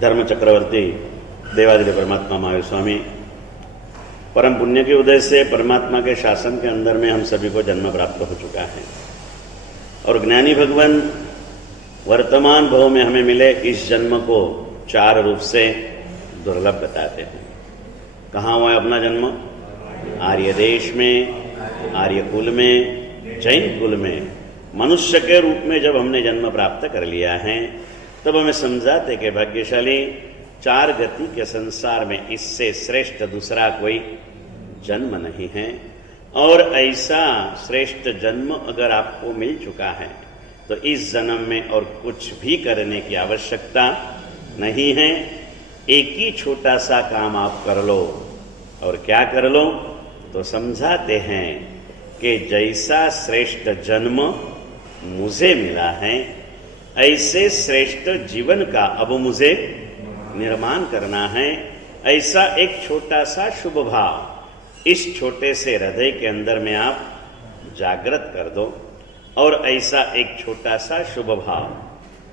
धर्म चक्रवर्ती देवादिदेव परमात्मा महावीर स्वामी परम पुण्य के उदय से परमात्मा के शासन के अंदर में हम सभी को जन्म प्राप्त हो चुका है और ज्ञानी भगवान वर्तमान भव में हमें मिले इस जन्म को चार रूप से दुर्लभ बताते हैं। कहाँ हुआ है अपना जन्म? आर्य देश में, आर्य कुल में, जैन कुल में। मनुष्य के रूप में जब हमने जन्म प्राप्त कर लिया है तब हमें समझाते कि भाग्यशाली चार गति के संसार में इससे श्रेष्ठ दूसरा कोई जन्म नहीं है और ऐसा श्रेष्ठ जन्म अगर आपको मिल चुका है तो इस जन्म में और कुछ भी करने की आवश्यकता नहीं है। एक ही छोटा सा काम आप कर लो और क्या कर लो तो समझाते हैं कि जैसा श्रेष्ठ जन्म मुझे मिला है ऐसे श्रेष्ठ जीवन का अब मुझे निर्माण करना है। ऐसा एक छोटा सा शुभ भाव इस छोटे से हृदय के अंदर में आप जागृत कर दो और ऐसा एक छोटा सा शुभ भाव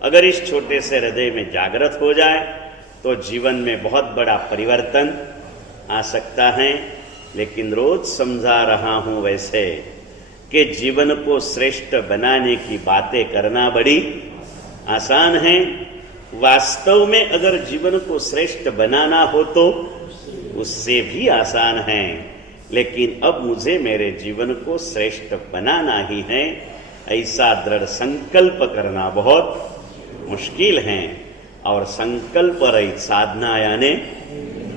अगर इस छोटे से हृदय में जागृत हो जाए तो जीवन में बहुत बड़ा परिवर्तन आ सकता है। लेकिन रोज समझा रहा हूं वैसे कि जीवन को श्रेष्ठ बनाने की बातें करना बड़ी आसान है। वास्तव में अगर जीवन को श्रेष्ठ बनाना हो तो उससे भी आसान है। लेकिन अब मुझे मेरे जीवन को श्रेष्ठ बनाना ही है ऐसा दृढ़ संकल्प करना बहुत मुश्किल है। और संकल्प रहित साधना यानी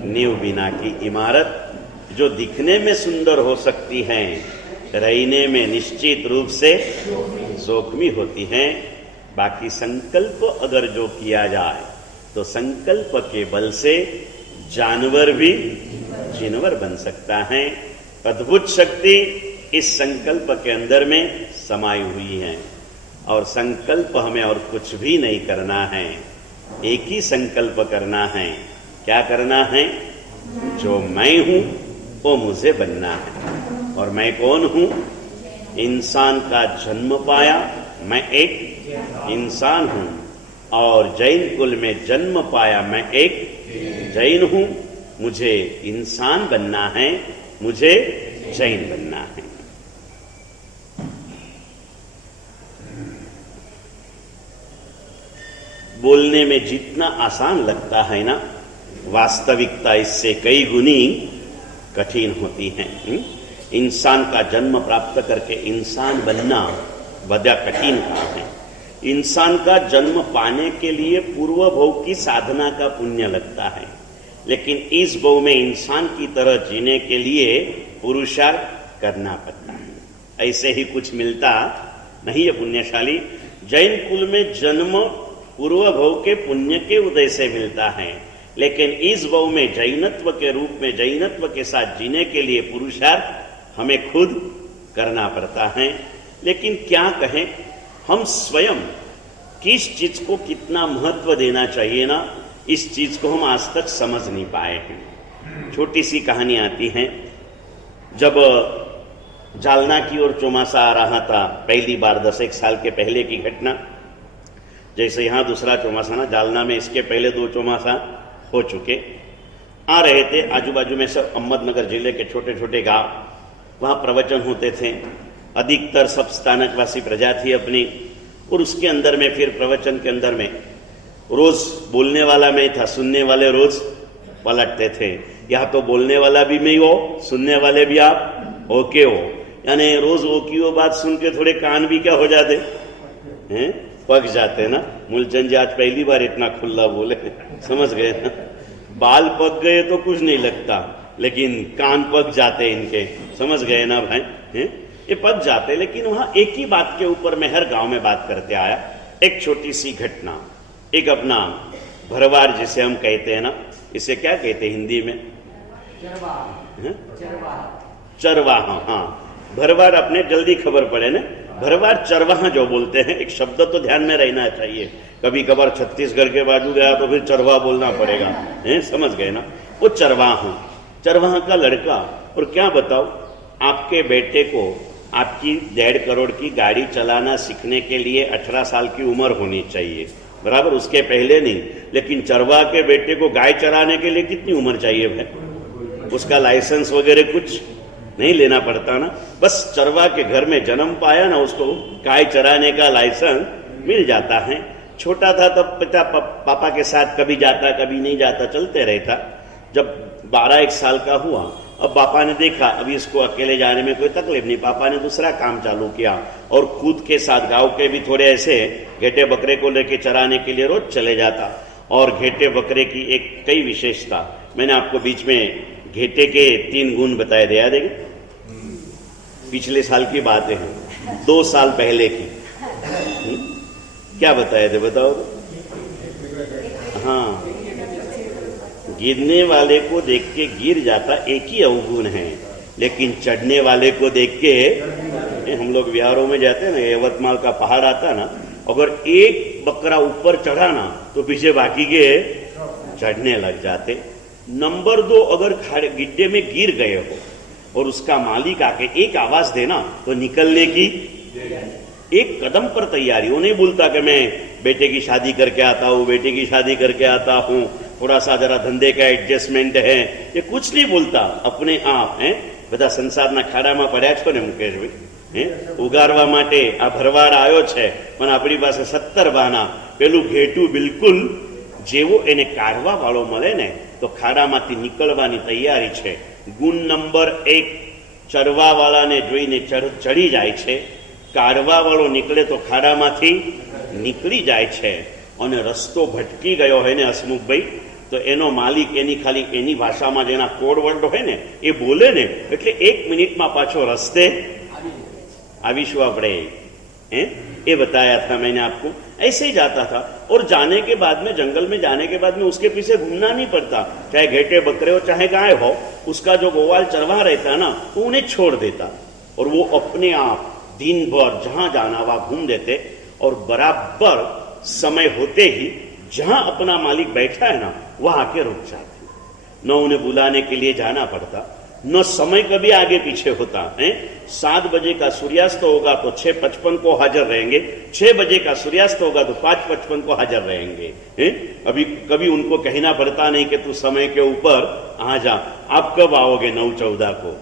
नींव बिना की इमारत जो दिखने में सुंदर हो सकती है रहने में निश्चित रूप से जोखमी होती है। बाकी संकल्प अगर जो किया जाए तो संकल्प के बल से जानवर भी जिनवर बन सकता है। अद्भुत शक्ति इस संकल्प के अंदर में समाई हुई है और संकल्प हमें और कुछ भी नहीं करना है। एक ही संकल्प करना है। क्या करना है? जो मैं हूं वो मुझे बनना है। और मैं कौन हूं? इंसान का जन्म पाया मैं एक इंसान हूं और जैन कुल में जन्म पाया मैं एक जैन हूं। मुझे इंसान बनना है, मुझे जैन बनना है। बोलने में जितना आसान लगता है ना वास्तविकता इससे कई गुनी कठिन होती है। इंसान का जन्म प्राप्त करके इंसान बनना बड़ा कठिन काम है। इंसान का जन्म पाने के लिए पूर्व भव की साधना का पुण्य लगता है। लेकिन इस भव में इंसान की तरह जीने के लिए पुरुषार्थ करना पड़ता है। ऐसे ही कुछ मिलता नहीं है पुण्यशाली। जैन कुल में जन्म पूर्व भव के पुण्य के उदय से मिलता है। लेकिन इस भव में जैनत्व के रूप में जैनत्व के साथ जीने के लिए पुरुषार्थ हमें खुद करना पड़ता है। लेकिन क्या कहें, हम स्वयं किस चीज को कितना महत्व देना चाहिए ना, इस चीज को हम आज तक समझ नहीं पाए हैं। छोटी सी कहानी आती है। जब जालना की ओर चौमासा आ रहा था, पहली बार 10 साल के पहले की घटना। जैसे यहां दूसरा चौमासा ना, जालना में इसके पहले 2 चौमासा हो चुके। आ रहे थे आजू बाजू में सब अहमदनगर जिले के छोटे छोटे गांव, वहां प्रवचन होते थे। अधिकतर सब स्थानकवासी प्रजा थी अपनी और उसके अंदर में फिर प्रवचन के अंदर में रोज बोलने वाला मैं था, सुनने वाले रोज पलटते थे। या तो बोलने वाला भी मैं हो, सुनने वाले भी आप ओके हो। यानी रोज वो की वो बात सुन के थोड़े कान भी क्या हो जाते हैं, पक जाते ना। मूलचंद जी आज पहली बार इतना खुला बोले, समझ गए ना। बाल पक गए तो कुछ नहीं लगता, लेकिन कान पक जाते इनके, समझ गए ना भाई हैं? ये पक जाते। लेकिन वहां एक ही बात के ऊपर मैं हर गांव में बात करते आया। एक छोटी सी घटना, एक अपना भरवार जिसे हम कहते हैं ना, इसे क्या कहते हैं हिंदी में? चरवाहा। हाँ, भरवार अपने जल्दी खबर पड़े ना, भरवार चरवाहा जो बोलते हैं। एक शब्द तो ध्यान में रहना चाहिए। कभी कभार छत्तीसगढ़ के बाजू गया तो फिर चरवाहा बोलना पड़ेगा, समझ गए ना। वो चरवाहा, चरवाहा का लड़का। और क्या बताओ, आपके बेटे को आपकी 1.5 करोड़ की गाड़ी चलाना सीखने के लिए 18 साल की उम्र होनी चाहिए। बराबर, उसके पहले नहीं। लेकिन चरवाह के बेटे को गाय चराने के लिए कितनी उम्र चाहिए भाई? उसका लाइसेंस वगैरह कुछ नहीं लेना पड़ता ना, बस चरवाह के घर में जन्म पाया ना, उसको गाय चराने का लाइसेंस मिल जाता है। छोटा था तब पिता पापा के साथ कभी जाता कभी नहीं जाता, चलते रहता। जब 12-1 साल का हुआ, अब पापा ने देखा अभी इसको अकेले जाने में कोई तकलीफ नहीं, पापा ने दूसरा काम चालू किया और खुद के साथ गांव के भी थोड़े ऐसे घेटे बकरे को लेके चराने के लिए रोज चले जाता। और घेटे बकरे की एक कई विशेषता, मैंने आपको बीच में घेटे के 3 गुण बताए थे, याद है? पिछले साल की बातें हैं, 2 साल पहले की। क्या बताए थे बताओ? हाँ, गिरने वाले को देख के गिर जाता एक ही अवगुण है, लेकिन चढ़ने वाले को देख के, हम लोग बिहारों में जाते हैं ना, यवतमाल का पहाड़ आता ना, अगर एक बकरा ऊपर चढ़ा ना तो पीछे बाकी के चढ़ने लग जाते। नंबर 2, अगर गिड्डे में गिर गए हो और उसका मालिक आके एक आवाज देना तो निकलने की एक कदम पर तैयारी। वो नहीं बोलता कि मैं बेटे की शादी करके आता हूँ, बेटे की शादी करके आता हूँ, थोड़ा सा जरा धंधे का एडजस्टमेंट है, ये कुछ नहीं बोलता, अपने आप है। બધા સંસારના ખાડામાં પડ્યા છો ને મુકેશભાઈ, ઉગારવા માટે આ ભરવાડ આવ્યો છે, પણ આપણી પાસે 17 બહાના। પેલું ઘેટું બિલકુલ જેવો એને કાઢવા વાળો મળે ને તો ખાડામાંથી નીકળવાની તૈયારી છે। ગુણ નંબર 1, ચરવા વાળાને જોઈને ચડી જાય છે, કાઢવા વાળો નીકળે તો ખાડામાંથી નીકળી જાય છે। અને રસ્તો ભટકી ગયો હોય ને હસમુખભાઈ, તો એનો માલિક એની ખાલી એની ભાષામાં જેના કોડ વર્ડ હોય ને એ બોલે ને એટલે 1 મિનિટમાં પાછો રસ્તે आविशु आपड़े ये बताया था मैंने आपको। ऐसे ही जाता था और जाने के बाद में, जंगल में जाने के बाद में उसके पीछे घूमना नहीं पड़ता, चाहे घेटे बकरे हो चाहे गाय हो, उसका जो गोवाल चरवा रहता ना वो उन्हें छोड़ देता और वो अपने आप दिन भर जहां जाना वहां घूम देते और बराबर समय होते ही जहां अपना मालिक बैठा है ना वहां आके रुक जाते। न उन्हें बुलाने के लिए जाना पड़ता, न समय कभी आगे पीछे होता है। 7 बजे का सूर्यास्त होगा तो 6:55 को हाजिर रहेंगे, 6 बजे का सूर्यास्त होगा तो 5:55 को हाजिर रहेंगे। अभी कभी उनको कहना पड़ता नहीं कि तू समय के ऊपर आ जा, आप कब आओगे 9-14 को।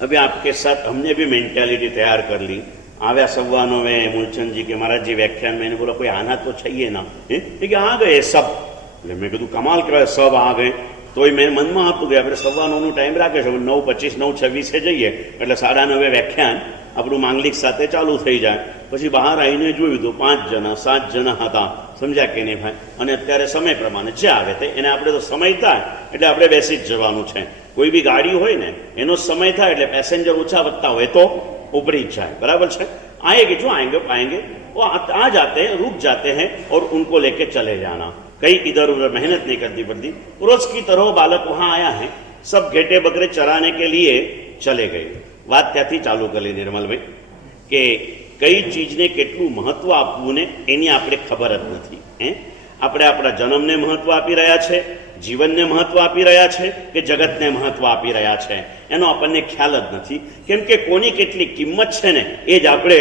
अभी आपके साथ हमने भी मेंटालिटी तैयार कर ली। आव्या 9:15 मूलचंद जी के महाराज जी व्याख्यान, मैंने बोला कोई आना तो चाहिए ना, लेकिन आ गए सब। मैं कहूँ कमाल करा, सब आ गए। तो मैं मन में आपको गया, 9:15 टाइम राखे 9:25 9:26 जाइए એટલે 9:30 વ્યાખ્યાન આપણું માંગલિક સાથે ચાલુ થઈ જાય। પછી બહાર આવીને જોયું તો 5 જણા 7 જણા હતા, સમજ્યા કે નહીં ભાઈ। અને અત્યારે સમય પ્રમાણે જે આવે તે એને આપણે તો સમય થાય એટલે આપણે બેસી જ જવાનું છે। કોઈ બી ગાડી હોય ને એનો સમય થાય એટલે પેસેન્જર ઓછા વધતા હોય તો उपरी जाए, बराबर है। आएंगे जो आएंगे पाएंगे वो आ जाते हैं, रुक जाते हैं और उनको लेके चले जाना। कई इधर उधर मेहनत नहीं करती पड़ती। रोज की तरह बालक वहां आया है, सब घेटे बकरे चराने के लिए चले गए। बात क्या थी चालू कर ली निर्मल भाई कि कई चीज ने केटलू महत्व आपवू ने एनी आपणे खबर ज नथी। આપણે આપણા જન્મને મહત્વ આપી રહ્યા છે, જીવનને મહત્વ આપી રહ્યા છે કે જગતને મહત્વ આપી રહ્યા છે, એનો આપણને ખ્યાલ જ નથી। કેમ કે કોની કેટલી કિંમત છે ને એ જ આપણે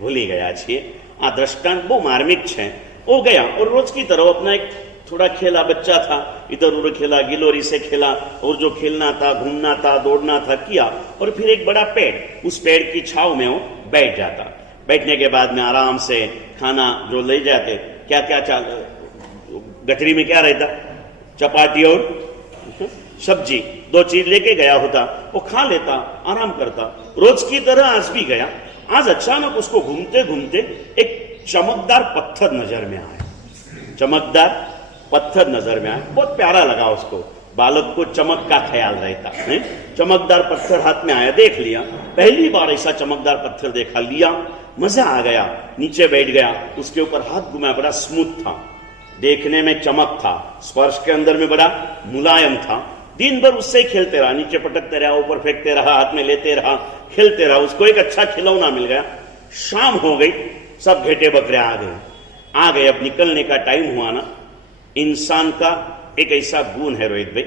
ભૂલી ગયા છીએ। આ દ્રષ્ટાંત બહુ માર્મિક છે। वो गया और रोज की तरह अपना एक थोड़ा खेला, बच्चा था, इधर उधर खेला, गिलोरी से खेला और जो खेलना था, घूमना था, दौड़ना था किया। और फिर एक बड़ा पेड़, उस पेड़ की छाव में वो बैठ जाता। बैठने के बाद में आराम से खाना जो ले जाते, क्या क्या गठरी में क्या रहता, चपाती और सब्जी, 2 चीज लेके गया होता, वो खा लेता, आराम करता। रोज की तरह आज भी गया। आज अचानक उसको घूमते घूमते एक चमकदार पत्थर नजर में आया। चमकदार पत्थर नजर में आया, बहुत प्यारा लगा उसको। बालक को चमक का ख्याल रहता है। चमकदार पत्थर हाथ में आया, देख लिया, पहली बार ऐसा चमकदार पत्थर देखा, लिया, मजा आ गया, नीचे बैठ गया, उसके ऊपर हाथ घुमाया, बड़ा स्मूथ था, देखने में चमक था, स्पर्श के अंदर में बड़ा मुलायम था। दिन भर उससे ही खेलते रहा, नीचे पटकते रहा, ऊपर फेंकते रहा, हाथ में लेते रहा, खेलते रहा। उसको एक अच्छा खिलौना मिल गया। शाम हो गई, सब घेटे बकरे आ गए। अब निकलने का टाइम हुआ ना। इंसान का एक ऐसा गुण है रोहित भाई,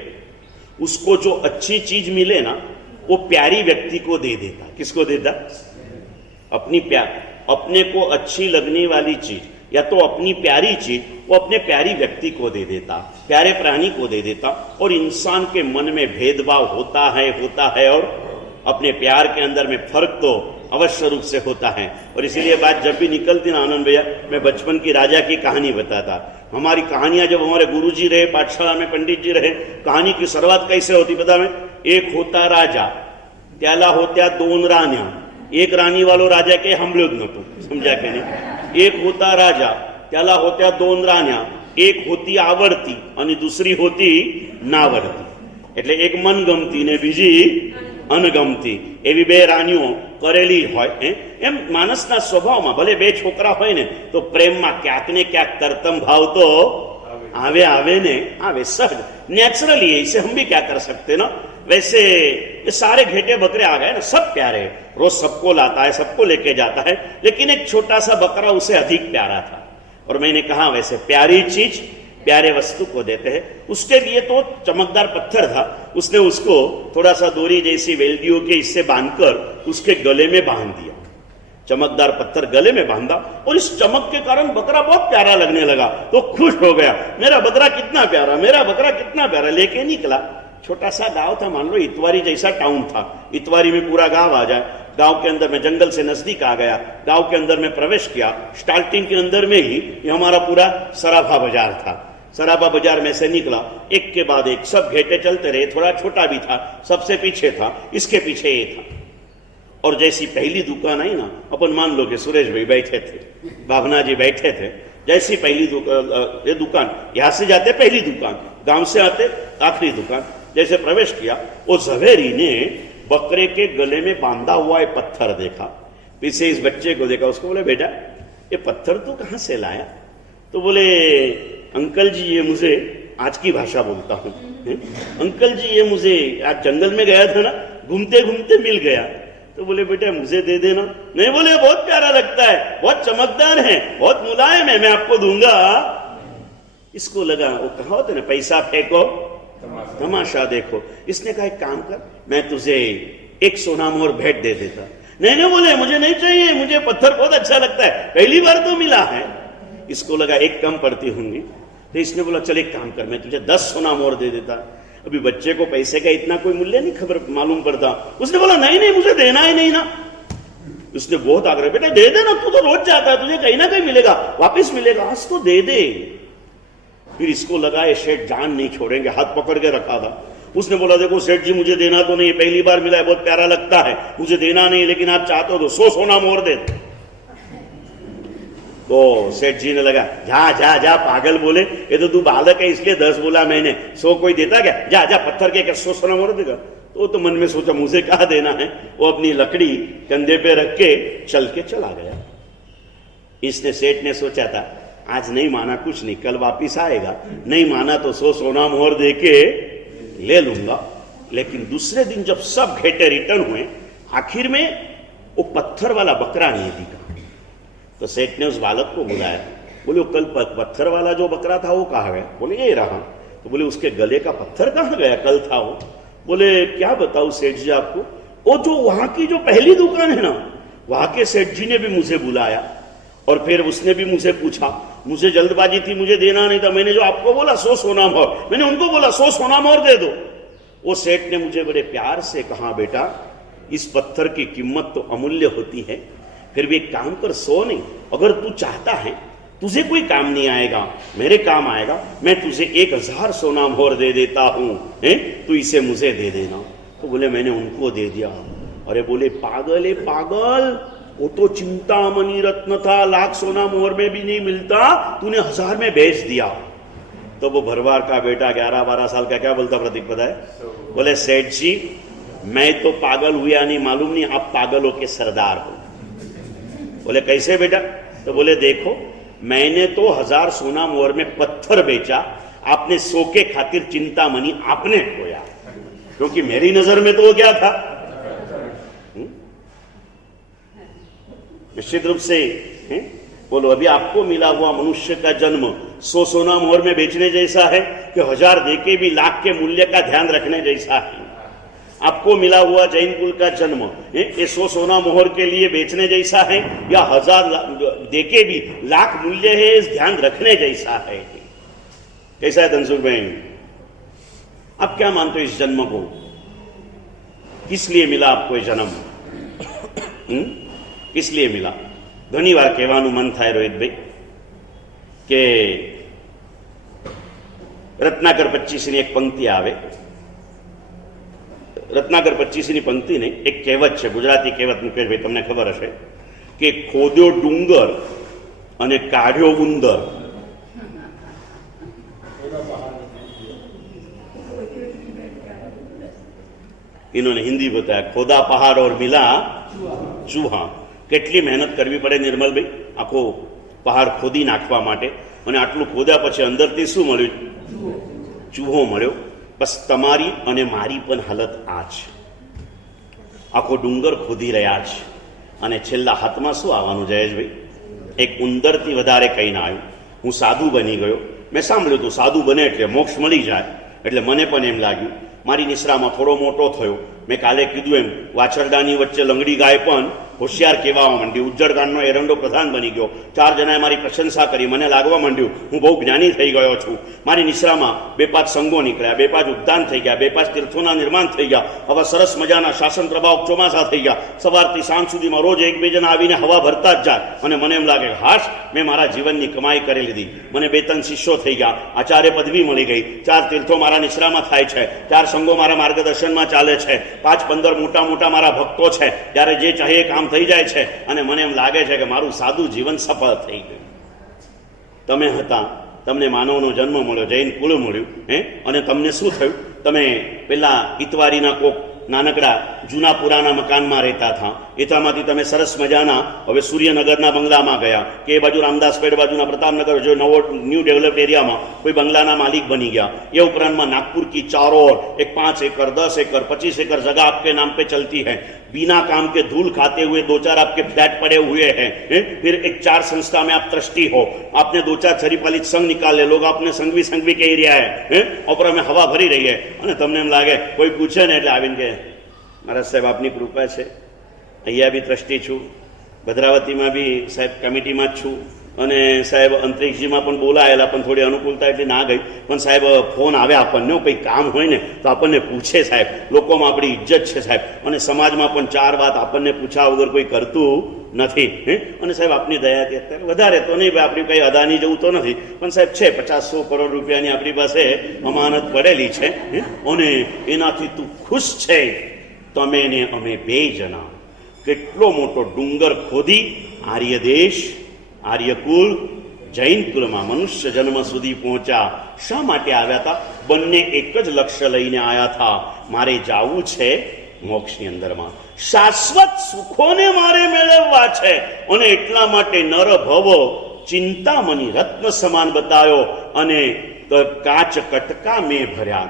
उसको जो अच्छी चीज मिले ना वो प्यारी व्यक्ति को दे देता। किसको देता? अपनी अपने को अच्छी लगने वाली चीज या तो अपनी प्यारी चीज वो अपने प्यारी व्यक्ति को दे देता, प्यारे प्राणी को दे देता। और इंसान के मन में भेदभाव होता है और अपने प्यार के अंदर में फर्क तो अवश्य रूप से होता है। और इसीलिए बात जब भी निकलती ना आनंद भैया, मैं बचपन की राजा की कहानी बताता। हमारी कहानियां जब हमारे गुरुजी रहे, पाठशाला में पंडित जी रहे, कहानी की शुरुआत कैसे होती पता मैं? एक होता राजा, त्याला होत्या दोन राण्या, एक राणी वालो राजा के हमलोग नको, समझा के नहीं? एक होता राजा, त्याला होत्या दोन राण्या, एक होती आवडती અને दूसरी होती नावडती। એટલે એક મનગમતી ને બીજી અનગમતી, એવી બે રાણીઓ કરેલી હોય। એમ માણસના સ્વભાવમાં ભલે બે છોકરા હોય ને તો પ્રેમમાં ક્યાંક ને ક્યાંક तरतम भाव तो आवे सहज नेचुरली। इसे हम भी क्या कर सकते ना। वैसे ये सारे घेटे बकरे आ गए ना, सब प्यारे, रोज सबको लाता है, सबको लेके जाता है, लेकिन एक छोटा सा बकरा उसे अधिक प्यारा था। और मैंने कहा वैसे प्यारी चीज प्यारे वस्तु को देते हैं। उसके लिए तो चमकदार पत्थर था, उसने उसको थोड़ा सा डोरी जैसी वेल्डियों के इससे बांधकर उसके गले में बांध दिया। चमकदार पत्थर गले में बांधा और इस चमक के कारण बकरा बहुत प्यारा लगने लगा। तो खुश हो गया, मेरा बकरा कितना प्यारा, मेरा बकरा कितना प्यारा। लेके निकला। छोटा सा गांव था, मान लो इतवारी जैसा टाउन था। इतवारी में पूरा गांव आ जाए। गांव के अंदर में जंगल से नजदीक आ गया, गांव के अंदर में प्रवेश किया। स्टार्टिंग के अंदर में ही ये हमारा पूरा सराफा बाजार था। सराफा बाजार में से निकला, एक के बाद एक सब घेटे चलते रहे। थोड़ा छोटा भी था, सबसे पीछे था, इसके पीछे ये था। और जैसी पहली दुकान आई ना, अपन मान लो कि सुरेश भाई बैठे थे, भावना जी बैठे थे। जैसी पहली दुकान, यहां से जाते पहली दुकान, गांव से आते आखिरी दुकान। जैसे प्रवेश किया, वो झवेरी ने बकरे के गले में बांधा हुआ एक पत्थर देखा। पीछे इस बच्चे को देखा, उसको बोले बेटा ये पत्थर तू कहां से लाया? तो बोले अंकल जी ये मुझे, आज की भाषा बोलता हूं, अंकल जी ये मुझे आज जंगल में गया था ना, घूमते घूमते मिल गया। तो बोले बेटा मुझे दे देना। नहीं, बोले बहुत प्यारा लगता है, बहुत चमकदार है, बहुत मुलायम है, मैं आपको दूंगा। इसको लगा वो कहा होता ना, पैसा फेंको तमाशा देखो। इसने कहा एक काम कर, मैं तुझे एक सोना मोहर भेंट दे देता। नहीं, बोले मुझे नहीं चाहिए, मुझे पत्थर बहुत अच्छा लगता है, पहली बार तो मिला है। इसको लगा एक कम पड़ती होंगी, तो इसने बोला चल एक काम कर, मैं तुझे 10 सोना मोहर दे देता। अभी बच्चे को पैसे का इतना कोई मूल्य नहीं खबर मालूम पड़ता। उसने बोला नहीं मुझे देना ही नहीं ना। उसने बहुत आग्रह, बेटा दे देना, तू तो रोज जाता है, तुझे कहीं ना कहीं मिलेगा, वापिस मिलेगा, आज तो दे दे। फिर इसको लगा ये सेठ जान नहीं छोड़ेंगे, हाथ पकड़ के रखा था। उसने बोला देखो सेठ जी मुझे देना तो नहीं, पहली बार मिला है, बहुत प्यारा लगता है, मुझे देना नहीं, लेकिन आप चाहते हो तो 100 सोना मोहर दे। तो सेठ जी ने लगा जा जा जा, पागल बोले, ये तो तू बालक है इसलिए 10 बोला मैंने, 100 कोई देता क्या? जा जा पत्थर के 100 सोना मोहर देगा। तो मन में सोचा मुझे कहा देना है। वो अपनी लकड़ी कंधे पे रख के चल के चला गया। इसने सेठ ने सोचा था आज नहीं माना कुछ नहीं, कल वापिस आएगा, नहीं माना तो 100 सोना मोहर दे के ले लूंगा। लेकिन दूसरे दिन जब सब घेटे रिटर्न हुए, आखिर में वो पत्थर वाला बकरा नहीं दिखा। तो सेठ ने उस बालक को बुलाया, बोले कल पत्थर वाला जो बकरा था वो कहाँ गया? बोले ये रहा। तो बोले उसके गले का पत्थर कहाँ गया? कल था वो। बोले क्या बताऊं सेठ जी आपको, वो जो वहां की जो पहली दुकान है ना, वहां के सेठ जी ने भी मुझे बुलाया और फिर उसने भी मुझे पूछा, मुझे जल्दबाजी थी, मुझे देना नहीं था, मैंने जो आपको बोला 100 सोना मोहर, मैंने उनको बोला 100 सोना मोहर दे दो। वो सेठ ने मुझे बड़े प्यार से कहा बेटा इस पत्थर की कीमत तो अमूल्य होती है, फिर भी एक काम कर, 100 नहीं, अगर तू चाहता है, तुझे कोई काम नहीं आएगा, मेरे काम आएगा, मैं तुझे 1000 सोना मोहर दे देता हूं, तू इसे मुझे दे देना। तो बोले मैंने उनको दे दिया। अरे बोले पागल है पागल, वो तो चिंतामणि रत्न था, लाख सोना मोहर में भी नहीं मिलता, तूने 1000 में बेच दिया। तो वो भरवार का बेटा 11-12 साल का क्या बोलता प्रतीक पता है? बोले सेठ जी मैं तो पागल हुआ नहीं, मालूम नहीं आप पागलों के सरदार हो। बोले कैसे बेटा? तो बोले देखो मैंने तो 1000 सोना मोहर में पत्थर बेचा, आपने 100 के खातिर चिंतामणि आपने खोया, क्योंकि मेरी नजर में तो वो क्या था। निश्चित रूप से बोलो अभी आपको मिला हुआ मनुष्य का जन्म 100 सोना मोहर में बेचने जैसा है कि 1000 देके भी लाख के मूल्य का ध्यान रखने जैसा है। आपको मिला हुआ जैन कुल का जन्म ये 100 सोना मोहर के लिए बेचने जैसा है या 1000 देके भी लाख मूल्य है इस ध्यान रखने जैसा है? कैसा है धनसुख बहन, आप क्या मानते हो इस जन्म को? किस लिए मिला आपको ये जन्म? किस लिए मिला? घनी बार कहेવાનું मन थाय रोहितभाई કે રત્નાકર 25 ની એક પંક્તિ આવે. રત્નાકર 25 ની પંક્તિ નહીં, એક કહેવત છે, ગુજરાતી કહેવત. મુકેશભાઈ તમને ખબર હશે કે ખોદ્યો ડુંગર અને કાઢ્યો ઉંદર. इन्होंने हिंदी बताया, खोदा पहाड़ और मिला चूहा. કેટલી મહેનત કરવી પડે નિર્મલભાઈ આખો પહાડ ખોદી નાખવા માટે, અને આટલું ખોદ્યા પછી અંદરથી શું મળ્યું? ચૂહો મળ્યો. બસ તમારી અને મારી પણ હાલત આ છે. આખો ડુંગર ખોદી રહ્યા છે અને છેલ્લા હાથમાં શું આવવાનું જયેશભાઈ? એક ઉંદરથી વધારે કંઈ ના આવ્યું. હું સાધુ બની ગયો. મેં સાંભળ્યું હતું સાધુ બને એટલે મોક્ષ મળી જાય, એટલે મને પણ એમ લાગ્યું. મારી નિશ્રામાં થોડો મોટો થયો. મેં કાલે કીધું એમ વાછરડાની વચ્ચે લંગડી ગાય પણ હોશિયાર કહેવા માંડી. ઉજ્જડ ગામનો એરંડો પ્રધાન બની ગયો. 4 જણાએ મારી પ્રશંસા કરી. મને લાગવા માંડ્યું હું બહુ જ્ઞાની થઈ ગયો છું. મારી નિશ્રામાં 2-5 સંઘો નીકળ્યા, 2-5 ઉદ્યાન થઈ ગયા, 2-5 તીર્થોના નિર્માણ થઈ ગયા. હવે સરસ મજાના શાસન પ્રભાવ ચોમાસા થઈ ગયા. સવારથી સાંજ સુધીમાં રોજ 1-2 જણા આવીને હવા ભરતા જ જાય. અને મને એમ લાગે હાશ મેં મારા જીવનની કમાઈ કરી લીધી. મને 2-3 શિષ્યો થઈ ગયા, આચાર્ય પદવી મળી ગઈ, 4 તીર્થો મારા નિશ્રામાં થાય છે, 4 સંઘો મારા માર્ગદર્શનમાં ચાલે છે, 5-15 મોટા મોટા મારા ભક્તો છે. ત્યારે જે ચાહે કામ થઈ જાય છે. અને મને એમ લાગે છે કે મારું સાદું જીવન સફળ થઈ ગયું. તમે હતા, તમને માનવનો જન્મ મળ્યો, જૈન કુળ મળ્યું, અને તમને શું થયું? તમે પેલા ઇતવારીના કોક નાનકડા જૂના પુરાના મકાનમાં રહેતા હતા. એતામાંથી તમે સરસ મજાના હવે સૂર્યનગરના બંગલામાં ગયા, કે એ બાજુ રામદાસપેટ બાજુના પ્રતાપનગર જો નવો ન્યૂ ડેવલપ એરિયામાં કોઈ બંગલાના માલિક बनी गया. ये उपरांत में नागपुर की चारों ओर एक 5 एकड़ 10 एकड़ 25 एकड़ जगह आपके नाम पे चलती है. बिना काम के धूल खाते हुए 2-4 आपके फ्लैट पड़े हुए हैं. फिर एक 4 संस्था में आप ट्रस्टी हो. आपने 2-4 छरीपालित संघ निकाले, लोग आपने संघवी के एरिया है और में हवा भरी रही है. અને તમને એમ લાગે કોઈ પૂછે ને એટલે આવીને કે મારા સાહેબ આપની કૃપા છે, અહીંયા બી ટ્રસ્ટી છું, ભદ્રાવતીમાં બી સાહેબ કમિટીમાં જ છું, અને સાહેબ અંતરિક્ષજીમાં પણ બોલાયેલા, પણ થોડી અનુકૂળતા એટલી ના ગઈ. પણ સાહેબ ફોન આવે આપણને, કંઈ કામ હોય ને તો આપણને પૂછે સાહેબ. લોકોમાં આપણી ઇજ્જત છે સાહેબ, અને સમાજમાં પણ 4 વાત આપણને પૂછ્યા વગર કોઈ કરતું નથી. અને સાહેબ આપની દયાથી અત્યારે વધારે તો નહીં, આપણી કંઈ અદાની જવું તો નથી, પણ સાહેબ છે 50-100 કરોડ રૂપિયાની આપણી પાસે અમાનત પડેલી છે, અને એનાથી તું ખુશ છે. તમે ને અમે 2 જણા કેટલો મોટો ડુંગર ખોદી આર્ય દેશ, આર્યકુલ, જૈન કુલમાં મનુષ્ય જન્મ સુધી પહોંચ્યા. શા માટે આવ્યા હતા? બંને એક જ લક્ષ્ય લઈને આવ્યા હતા. મારે જાવું છે મોક્ષની અંદરમાં, શાશ્વત સુખોને મારે મેળવવા છે. અને એટલા માટે નર ભવ ચિંતામણી રત્ન સમાન બતાવ્યો, અને કાચ કટકા में भर्या.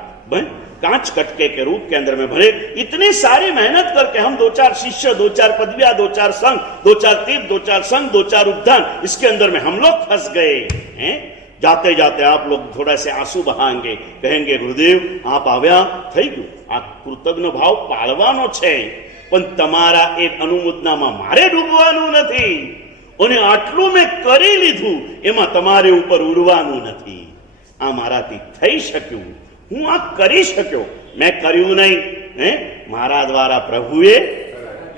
कांच कटके के रूप के अंदर में भरे. इतनी सारी मेहनत करके हम 2-4 शिष्य, 2-4 पदवियां, 2-4 संघ, 2-4 तीर्थ, 2-4 संघ, 2-4 उद्यान, इसके अंदर में हम लोग फंस गए हैं. जाते जाते आप लोग थोड़ा से आंसू बहाएंगे, कहेंगे गुरुदेव आप આવ્યા, થઈ ગયું. આ કૃતજ્ઞ ભાવ પાળવાનો છે, પણ તમારા એક અનુમોદનામાં મારે ડૂબવાનું નથી, અને આટલું મેં કરી લીધું એમાં તમારે ઉપર ઉડવાનું નથી. આ મારાથી થઈ શક્યું, હું આ કરી શક્યો, મેં કર્યું નહીં, મારા દ્વારા પ્રભુએ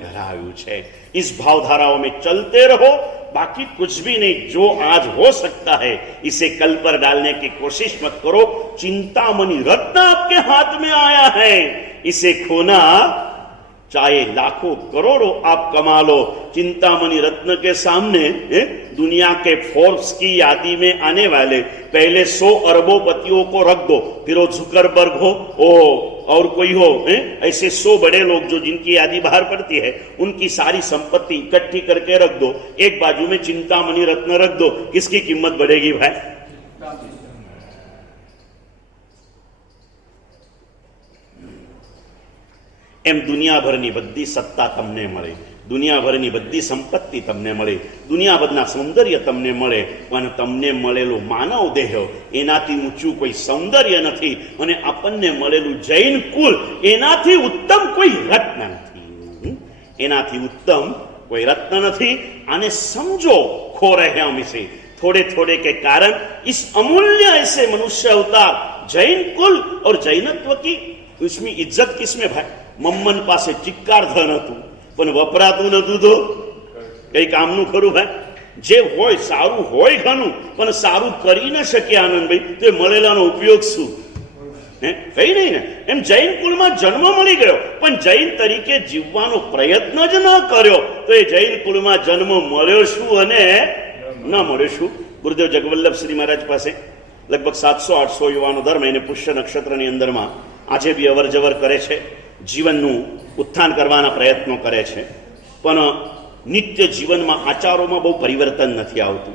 કરાવ્યું છે. इस भावधाराओं में चलते रहो, बाकी कुछ भी नहीं. जो आज हो सकता है इसे कल पर डालने की कोशिश मत करो. चिंतामणि रत्न आपके हाथ में आया है, इसे खोना चाहे लाखों करोड़ों आप कमा लो. चिंतामणि रत्न के सामने दुनिया के फोर्ब्स की यादी में आने वाले पहले 100 अरबोपतियों को रख दो. फिरोज जुकरबर्ग हो और कोई हो, ऐसे 100 बड़े लोग जो जिनकी यादी बाहर पड़ती है, उनकी सारी संपत्ति इकट्ठी करके रख दो. एक बाजू में चिंतामणि रत्न रख दो. किसकी कीमत बढ़ेगी भाई? એમ દુનિયાભરની બધી સત્તા તમને મળે, દુનિયાભરની બધી સંપત્તિ તમને મળે, દુનિયાભરના સૌંદર્ય તમને મળે, પણ તમને મળેલો માનવ દેહ એનાથી ઊંચું કોઈ સૌંદર્ય નથી, અને આપણને મળેલું જૈન કુલ એનાથી ઉત્તમ કોઈ રત્ન નથી, એનાથી ઉત્તમ कोई रत्न नहीं। आने समझो खो रहे हम इसे थोड़े थोड़े के कारण। इस अमूल्य ऐसे मनुष्य अवतार जैन कुल और जैनत्व की उसमें इज्जत किसमें भाई? मम्मन पासे चिक्कार धन हतुं पण वपरातुं नतुं तो कई कामनुं खरुं भाई? जे होय सारूं होय घणुं पण सारूं करी न शके आनंदभाई, तो मळेलानो उपयोग शुं? कई नहीं ने एम जैन कुल में जन्म मळी गयो पण जैन तरीके जीववानो प्रयत्न ज न कर्यो तो ए जैन कुल में जन्म मळ्यो शुं अने न मळ्यो शुं? गुरुदेव जगवल्लभ श्री महाराज पासे लगभग 700-800 युवानो दर महीने पुष्य नक्षत्रनी अंदरमां आजे बी अवर जवर करे छे, जीवननुं उत्थान करवाना प्रयत्नो करे छे, पण नित्य जीवनमां आचारोमां बहु परिवर्तन नथी आवतुं।